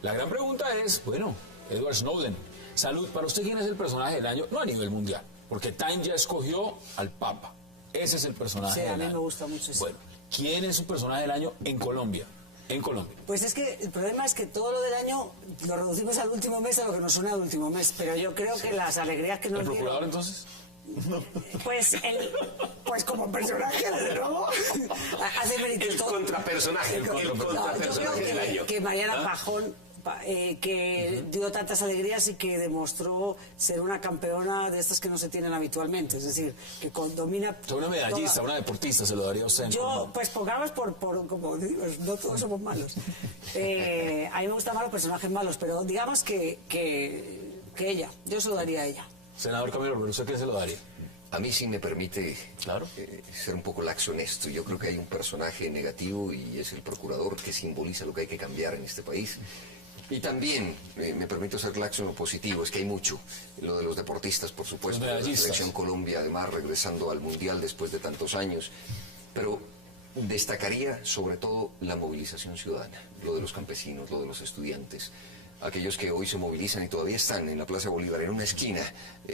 La gran pregunta es, bueno, Edward Snowden, salud, para usted, ¿quién es el personaje del año? No a nivel mundial, porque Time ya escogió al Papa. Ese es el personaje del año. Sí, a mí me gusta mucho eso. Bueno, ¿quién es su personaje del año en Colombia? En Colombia. Pues es que el problema es que todo lo del año lo reducimos al último mes a lo que nos suena al último mes, pero yo creo que las alegrías que nos dieron... ¿El procurador entonces? Pues como personaje, desde luego, hace mérito. El contrapersonaje, Yo creo que Mariana Pajón, que dio tantas alegrías y que demostró ser una campeona de estas que no se tienen habitualmente, es decir, que domina... Una medallista, una deportista, se lo daría a usted. Yo, pues pongamos por como digo, no todos somos malos. A mí me gustan más los personajes malos, pero digamos que ella, yo se lo daría a ella. Senador Camilo, ¿pero usted qué se lo daría? A mí sí me permite claro. Ser un poco laxo en esto. Yo creo que hay un personaje negativo y es el procurador que simboliza lo que hay que cambiar en este país. Y también me permito ser laxo en lo positivo, es que hay mucho. Lo de los deportistas, por supuesto, la selección Colombia, además regresando al Mundial después de tantos años. Pero destacaría sobre todo la movilización ciudadana, lo de los campesinos, lo de los estudiantes, aquellos que hoy se movilizan y todavía están en la Plaza Bolívar, en una esquina,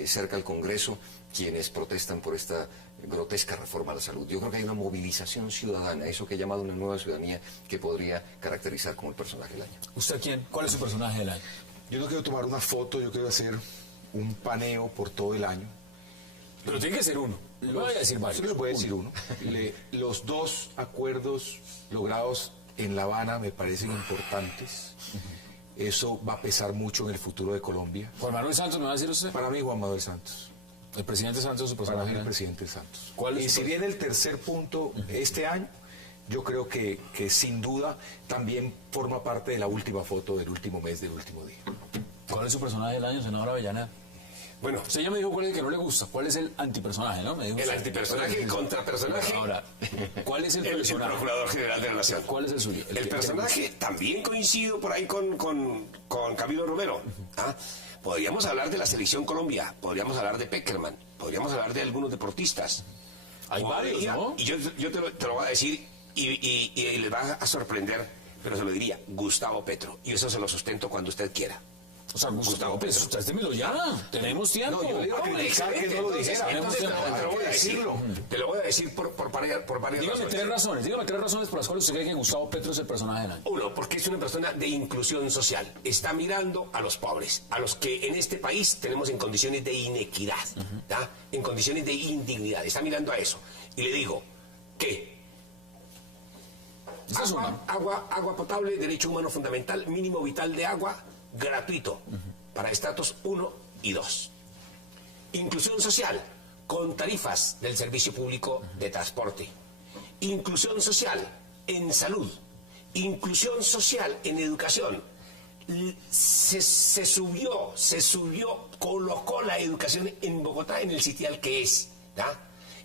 cerca al Congreso, quienes protestan por esta grotesca reforma a la salud. Yo creo que hay una movilización ciudadana, eso que he llamado una nueva ciudadanía, que podría caracterizar como el personaje del año. ¿Usted quién? ¿Cuál es su personaje del año? Yo no quiero tomar una foto, yo quiero hacer un paneo por todo el año. Pero tiene que ser uno. No voy a decir varios. Solo le voy a decir uno. Los 2 acuerdos logrados en La Habana me parecen importantes. Eso va a pesar mucho en el futuro de Colombia. ¿Juan Manuel Santos me va a decir usted? Para mí, Juan Manuel Santos. ¿El presidente Santos es su personaje? Para mí, el presidente Santos. ¿Cuál es y si viene el tercer punto este año, yo creo que sin duda también forma parte de la última foto del último mes, del último día. ¿Cuál es su personaje del año, senador Avellaneda? Bueno, usted ya me dijo cuál es el que no le gusta. ¿Cuál es el antipersonaje, no? Me dijo el antipersonaje, el contrapersonaje. Ahora, ¿cuál es el personaje? El Procurador General de la Nación. ¿Cuál es el suyo? El personaje, también coincido por ahí con Camilo Romero. ¿Ah? Podríamos hablar de la Selección Colombia, podríamos hablar de Peckerman, podríamos hablar de algunos deportistas. Hay varios, ¿no? Y yo te lo voy a decir y les va a sorprender, pero se lo diría, Gustavo Petro. Y eso se lo sustento cuando usted quiera. O sea, Gustavo Petro, usted ya, tenemos tiempo. No, yo le iba a criticar que no lo dijera. Entonces, te lo voy a decir por varias dígame razones. tres razones por las cuales usted cree que Gustavo Petro es el personaje del año. Uno, porque es una persona de inclusión social. Está mirando a los pobres, a los que en este país tenemos en condiciones de inequidad, ¿tá? En condiciones de indignidad. Está mirando a eso. Y le digo que agua potable, derecho humano fundamental, mínimo vital de agua, gratuito, para estratos 1 y 2. Inclusión social, con tarifas del servicio público de transporte. Inclusión social en salud. Inclusión social en educación. Se subió, colocó la educación en Bogotá en el sitial que es, ¿ya?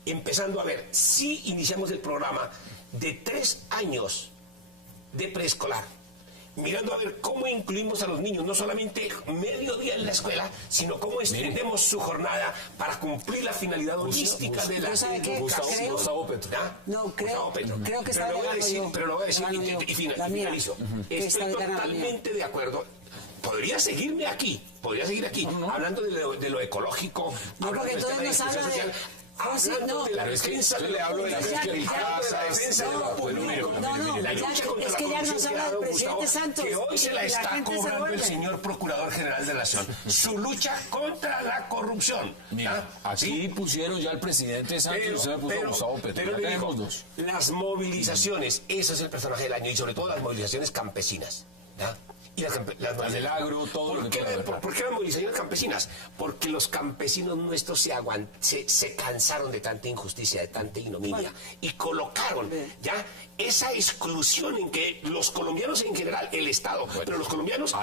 Empezando a ver, si iniciamos el programa de 3 años de preescolar, mirando a ver cómo incluimos a los niños, no solamente medio día en la escuela, sino cómo extendemos su jornada para cumplir la finalidad holística de la educación. Gustavo Petro. No, creo que está pero lo voy a decir y finalizo. Estoy totalmente de acuerdo. Podría seguir aquí, hablando de lo ecológico, porque entonces nos habla de... hablando de la defensa de la defensa de lo público, la lucha contra la corrupción que ha dado Gustavo, que hoy se la está cobrando el señor Procurador General de la Nación. Su lucha contra la corrupción. Mira, aquí pusieron ya al presidente Santos y usted puso a Gustavo Petro. Pero le digo, las movilizaciones, ese es el personaje del año, y sobre todo las movilizaciones campesinas, ¿ya? Y las del agro, todo lo que ¿Por qué las movilizaciones campesinas? Porque los campesinos nuestros se cansaron de tanta injusticia, de tanta ignominia, y colocaron ya esa exclusión en que los colombianos en general, el Estado, pero los colombianos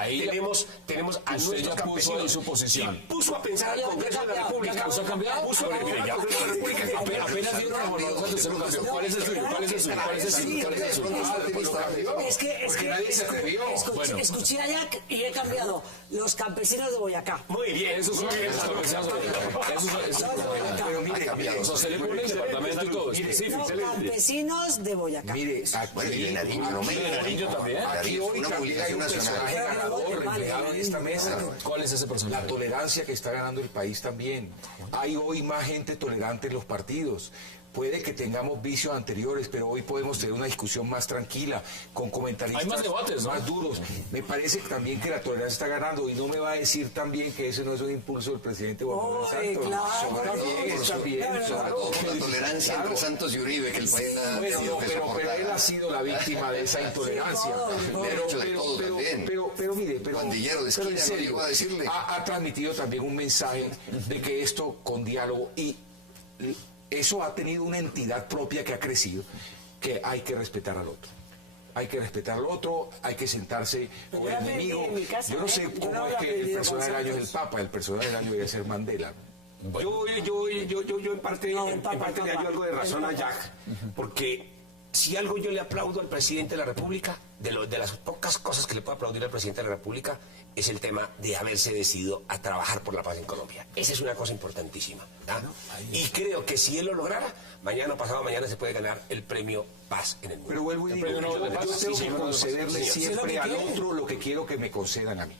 tenemos a nuestros campesinos. Su posición. Y puso a pensar al Congreso de la República. ¿Puso a cambiar? Puso a pensar al Congreso de la República. Apenas dieron a Juan Manuel. ¿Cuál es el suyo? Es que nadie se atrevió. Escuché a Jack y he cambiado. Los campesinos de Boyacá. Muy bien. Eso es Pero mire, se le pone el departamento y todo. Campesinos de Boyacá. Mire, Bueno, y de Nariño, no me Nariño también. aquí hoy también hay un personaje ganador reflejado en esta mesa. ¿Cuál es ese personaje? La tolerancia que está ganando el país también. Hay hoy más gente tolerante en los partidos. Puede que tengamos vicios anteriores, pero hoy podemos tener una discusión más tranquila, con comentaristas hay más debates, ¿no? más duros. Me parece también que la tolerancia está ganando, y no me va a decir también que ese no es un impulso del presidente Juan Manuel Santos. La tolerancia entre Santos y Uribe, que el país pero él ha sido la víctima de esa intolerancia. Pero mire, pandillero de esquina, en serio, no llegó a decirle. Ha transmitido también un mensaje de que esto con diálogo, y eso ha tenido una entidad propia que ha crecido, que hay que respetar al otro. Hay que respetar al otro, hay que sentarse con el enemigo. Yo no sé cómo es que el personaje del año es el Papa, el personaje del año debe ser Mandela. Yo en parte le hallo algo de razón a Jack, porque si algo yo le aplaudo al presidente de la República, de las pocas cosas que le puedo aplaudir al presidente de la República, es el tema de haberse decidido a trabajar por la paz en Colombia. Esa es una cosa importantísima, ¿tá? Y creo que si él lo lograra, mañana o pasado mañana se puede ganar el premio Paz en el mundo. Pero vuelvo y digo, yo tengo que concederle siempre al otro lo que quiero que me concedan a mí.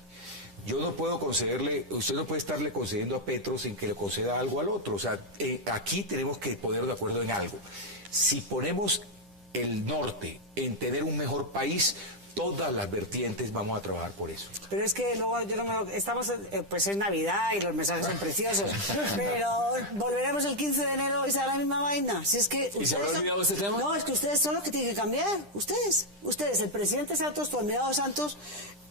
Yo no puedo concederle, usted no puede estarle concediendo a Petro sin que le conceda algo al otro. O sea, aquí tenemos que poner de acuerdo en algo. Si ponemos el norte en tener un mejor país, todas las vertientes vamos a trabajar por eso. Pero es que luego yo no me... Estamos, pues es Navidad y los mensajes son preciosos, pero volveremos el 15 de enero y será la misma vaina. Si es que ¿Y se habrá olvidado este tema? No, es que ustedes son los que tienen que cambiar. Ustedes, el presidente Santos, tu enviado Santos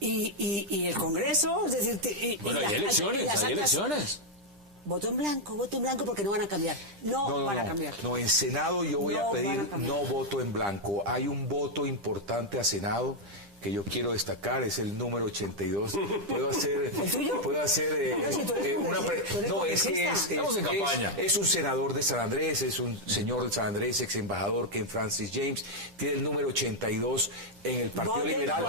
y el Congreso, es decir... Bueno, hay elecciones. Voto en blanco porque no van a cambiar. No van a cambiar. No, en Senado yo voy a pedir no voto en blanco. Hay un voto importante a Senado que yo quiero destacar, es el número 82. Puedo hacer no, es que es un senador de San Andrés, es un señor de San Andrés, ex embajador Ken Francis James, tiene el número 82 en el Partido Liberal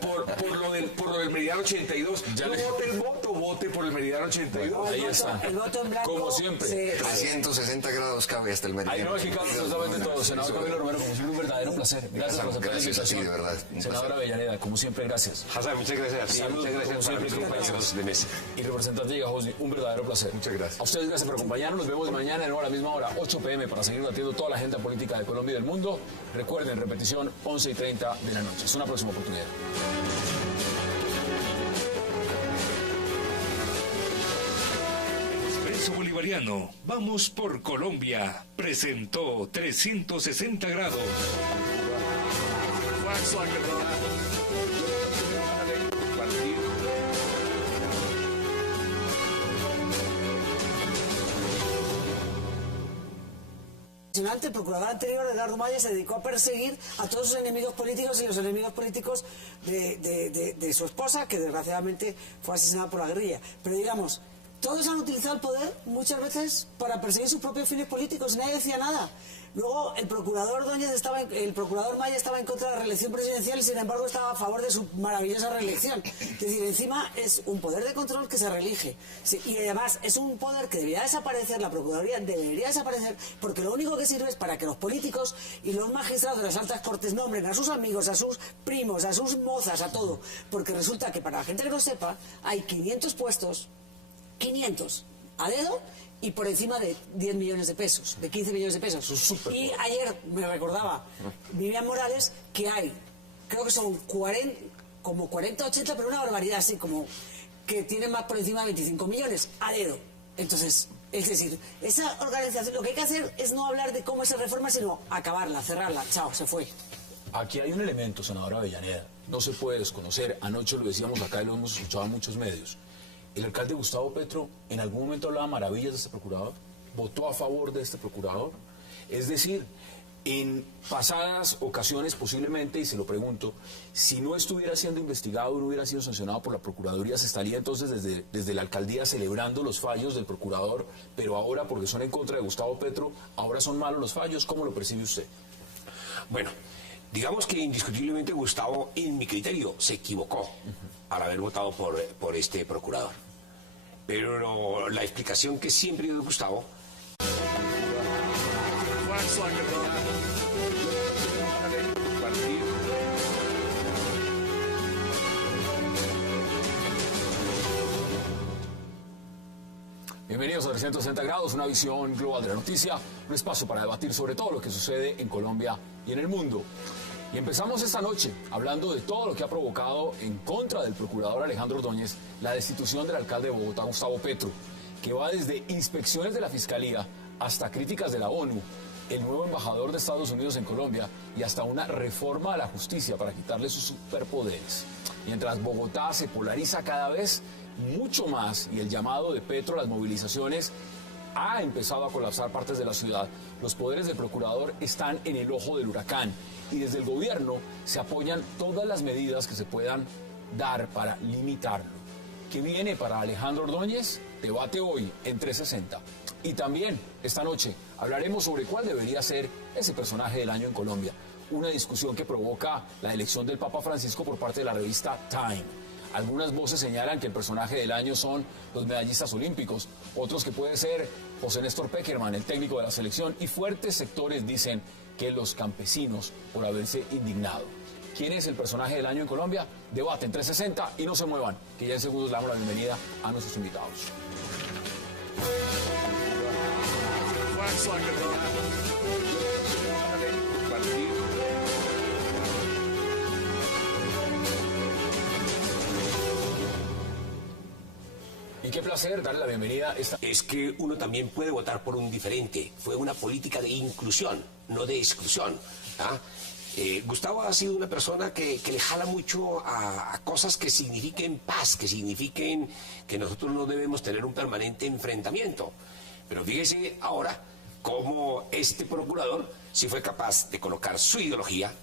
por lo del Meridiano 82. No vote el voto, vote por el Meridiano 82. Ahí está. El voto en blanco. Como siempre. 360 grados cabe hasta el Meridiano. Ahí no, es que Carlos, absolutamente todo. Senador Camilo Romero, como siempre, un verdadero placer. Gracias por aceptar la invitación. De verdad. Senadora Avellaneda, como siempre, gracias. Hassan, muchas gracias a ti, Salud, muchas gracias como para siempre, mis compañeros de mesa. Y representante Yegajosny, un verdadero placer. Muchas gracias. A ustedes gracias por acompañarnos. Nos vemos mañana a la misma hora, 8 p.m. para seguir debatiendo toda la agenda política de Colombia y del mundo. Recuerden, repetición 11:30 de la noche. Es una próxima oportunidad. Expreso Bolivariano, vamos por Colombia, presentó 360 grados. El procurador anterior, Edgardo Maya, se dedicó a perseguir a todos sus enemigos políticos y los enemigos políticos de su esposa, que desgraciadamente fue asesinada por la guerrilla. Pero digamos, todos han utilizado el poder muchas veces para perseguir sus propios fines políticos y nadie decía nada. Luego el procurador Maya estaba en contra de la reelección presidencial y sin embargo estaba a favor de su maravillosa reelección. Es decir, encima es un poder de control que se reelige. Sí, y además es un poder que debería desaparecer, la Procuraduría debería desaparecer, porque lo único que sirve es para que los políticos y los magistrados de las altas cortes nombren a sus amigos, a sus primos, a sus mozas, a todo. Porque resulta que para la gente que no sepa, hay 500 puestos, 500 a dedo, y por encima de 10 millones de pesos, de 15 millones de pesos. Y ayer me recordaba Vivian Morales que hay, creo que son 40, 80, pero una barbaridad así, como que tienen más por encima de 25 millones a dedo. Entonces, es decir, esa organización, lo que hay que hacer es no hablar de cómo se reforma, sino acabarla, cerrarla, chao, se fue. Aquí hay un elemento, senadora Avellaneda, no se puede desconocer. Anoche lo decíamos acá y lo hemos escuchado en muchos medios. El alcalde Gustavo Petro en algún momento hablaba maravillas de este procurador, votó a favor de este procurador. Es decir, en pasadas ocasiones posiblemente, y se lo pregunto, si no estuviera siendo investigado, no hubiera sido sancionado por la Procuraduría, se estaría entonces desde la alcaldía celebrando los fallos del procurador, pero ahora, porque son en contra de Gustavo Petro, ahora son malos los fallos. ¿Cómo lo percibe usted? Bueno, digamos que indiscutiblemente Gustavo, en mi criterio, se equivocó al haber votado por este procurador. Pero la explicación que siempre dio Gustavo... Bienvenidos a 360 grados, una visión global de la noticia, un espacio para debatir sobre todo lo que sucede en Colombia y en el mundo. Y empezamos esta noche hablando de todo lo que ha provocado en contra del procurador Alejandro Ordóñez la destitución del alcalde de Bogotá, Gustavo Petro, que va desde inspecciones de la Fiscalía hasta críticas de la ONU, el nuevo embajador de Estados Unidos en Colombia y hasta una reforma a la justicia para quitarle sus superpoderes. Mientras Bogotá se polariza cada vez mucho más y el llamado de Petro a las movilizaciones ha empezado a colapsar partes de la ciudad, los poderes del procurador están en el ojo del huracán y desde el gobierno se apoyan todas las medidas que se puedan dar para limitarlo. ¿Qué viene para Alejandro Ordóñez? Debate hoy en 360. Y también esta noche hablaremos sobre cuál debería ser ese personaje del año en Colombia. Una discusión que provoca la elección del Papa Francisco por parte de la revista Time. Algunas voces señalan que el personaje del año son los medallistas olímpicos, otros que puede ser José Néstor Pekerman, el técnico de la selección, y fuertes sectores dicen que los campesinos por haberse indignado. ¿Quién es el personaje del año en Colombia? Debate en 360 y no se muevan, que ya en segundos le damos la bienvenida a nuestros invitados. Y qué placer darle la bienvenida. Es que uno también puede votar por un diferente. Fue una política de inclusión, no de exclusión. ¿Ah? Gustavo ha sido una persona que le jala mucho a cosas que signifiquen paz, que signifiquen que nosotros no debemos tener un permanente enfrentamiento. Pero fíjese ahora cómo este procurador sí fue capaz de colocar su ideología,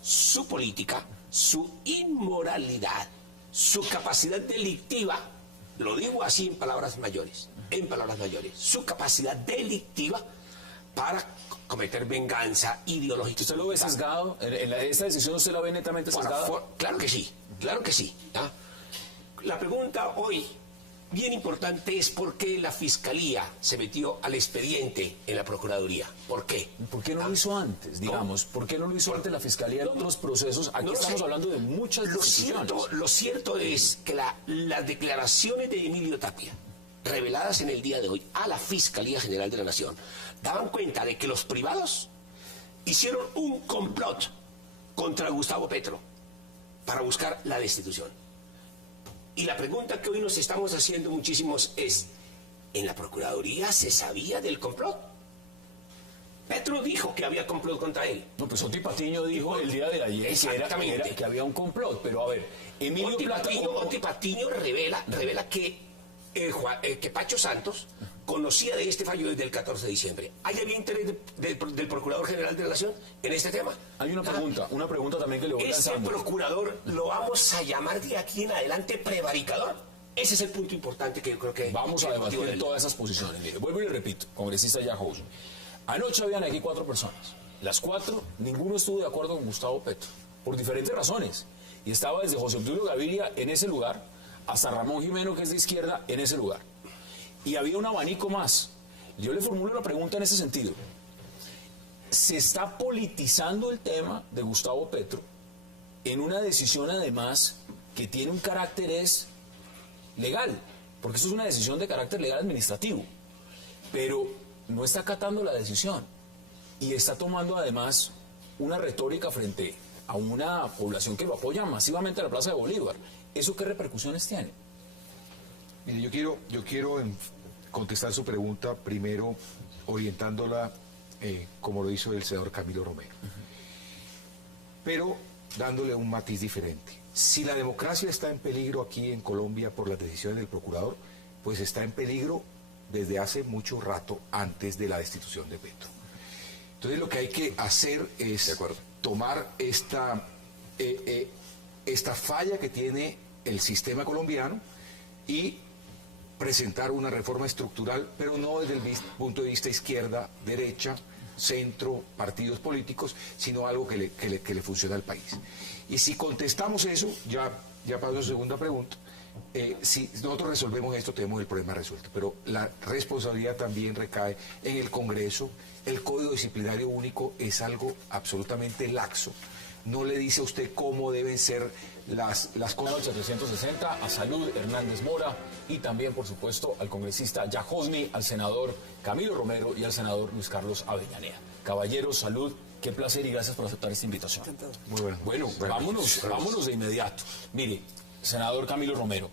su política, su inmoralidad, su capacidad delictiva, lo digo así en palabras mayores, su capacidad delictiva para cometer venganza ideológica. ¿Usted lo ve sesgado? ¿Esta decisión usted la ve netamente sesgada? Claro que sí, claro que sí. ¿Ah? La pregunta hoy bien importante es por qué la Fiscalía se metió al expediente en la Procuraduría. ¿Por qué? ¿Por qué no lo hizo antes, digamos? ¿Por qué no lo hizo antes la Fiscalía en otros procesos? Aquí estamos hablando de muchas instituciones. Lo cierto es que las declaraciones de Emilio Tapia, reveladas en el día de hoy a la Fiscalía General de la Nación, daban cuenta de que los privados hicieron un complot contra Gustavo Petro para buscar la destitución. Y la pregunta que hoy nos estamos haciendo muchísimos es, ¿en la Procuraduría se sabía del complot? Petro dijo que había complot contra él. No, pues Oti Patiño dijo el día de ayer que había un complot, pero a ver, Emilio Oti Patiño revela que Pacho Santos conocía de este fallo desde el 14 de diciembre. ¿Hay había interés del Procurador General de la Nación en este tema? Hay una pregunta también que le voy lanzando. Procurador lo vamos a llamar de aquí en adelante prevaricador. Ese es el punto importante que yo creo que... Vamos a debatir todas esas posiciones. Mire, vuelvo y le repito, congresista Yajous. Anoche habían aquí 4 personas. Las 4, ninguno estuvo de acuerdo con Gustavo Petro, por diferentes razones. Y estaba desde José Obdulio Gaviria en ese lugar, hasta Ramón Jimeno, que es de izquierda, en ese lugar. Y había un abanico más. Yo le formulo una pregunta en ese sentido. ¿Se está politizando el tema de Gustavo Petro en una decisión además que tiene un carácter legal? Porque eso es una decisión de carácter legal administrativo. Pero no está acatando la decisión y está tomando además una retórica frente a una población que lo apoya masivamente en la Plaza de Bolívar. ¿Eso qué repercusiones tiene? Mire, yo quiero contestar su pregunta primero orientándola como lo hizo el senador Camilo Romero, pero dándole un matiz diferente. Si la democracia está en peligro aquí en Colombia por las decisiones del procurador, pues está en peligro desde hace mucho rato antes de la destitución de Petro. Entonces lo que hay que hacer es tomar esta falla que tiene el sistema colombiano y presentar una reforma estructural, pero no desde el punto de vista izquierda, derecha, centro, partidos políticos, sino algo que le funcione al país. Y si contestamos eso, ya paso a su segunda pregunta, si nosotros resolvemos esto, tenemos el problema resuelto, pero la responsabilidad también recae en el Congreso. El Código Disciplinario Único es algo absolutamente laxo, no le dice a usted cómo deben ser las cosas. 360, a Salud Hernández Mora y también, por supuesto, al congresista Yajosny, al senador Camilo Romero y al senador Luis Carlos Avellaneda. Caballeros, salud, qué placer y gracias por aceptar esta invitación. Muy bueno. Bueno, vámonos de inmediato. Mire, senador Camilo Romero,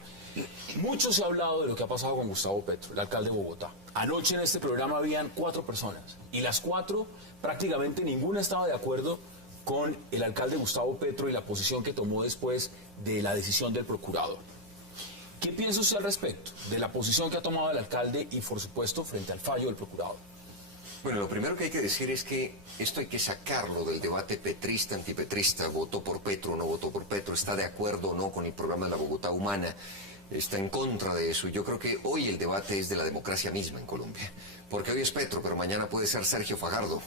mucho se ha hablado de lo que ha pasado con Gustavo Petro, el alcalde de Bogotá. Anoche en este programa habían 4 personas y las 4 prácticamente ninguna estaba de acuerdo con el alcalde Gustavo Petro y la posición que tomó después de la decisión del procurador. ¿Qué piensa usted al respecto de la posición que ha tomado el alcalde y, por supuesto, frente al fallo del procurador? Bueno, lo primero que hay que decir es que esto hay que sacarlo del debate petrista, antipetrista, votó por Petro o no votó por Petro, está de acuerdo o no con el programa de la Bogotá Humana, está en contra de eso. Yo creo que hoy el debate es de la democracia misma en Colombia, porque hoy es Petro, pero mañana puede ser Sergio Fajardo,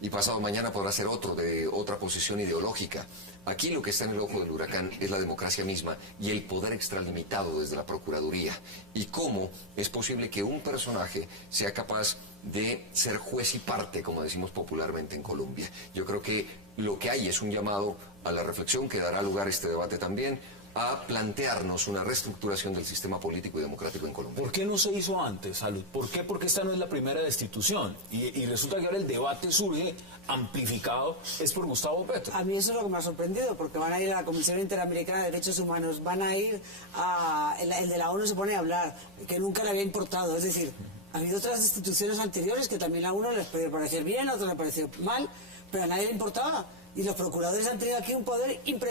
y pasado mañana podrá ser otro de otra posición ideológica. Aquí lo que está en el ojo del huracán es la democracia misma y el poder extralimitado desde la Procuraduría. Y cómo es posible que un personaje sea capaz de ser juez y parte, como decimos popularmente en Colombia. Yo creo que lo que hay es un llamado a la reflexión que dará lugar a este debate también, a plantearnos una reestructuración del sistema político y democrático en Colombia. ¿Por qué no se hizo antes, Salud? ¿Por qué? Porque esta no es la primera destitución. Y resulta que ahora el debate surge amplificado, es por Gustavo Petro. A mí eso es lo que me ha sorprendido, porque van a ir a la Comisión Interamericana de Derechos Humanos, van a ir a... El de la ONU se pone a hablar, que nunca le había importado. Es decir, ha habido otras instituciones anteriores que también a uno les puede parecer bien, a otros les pareció mal, pero a nadie le importaba. Y los procuradores han tenido aquí un poder impresionante.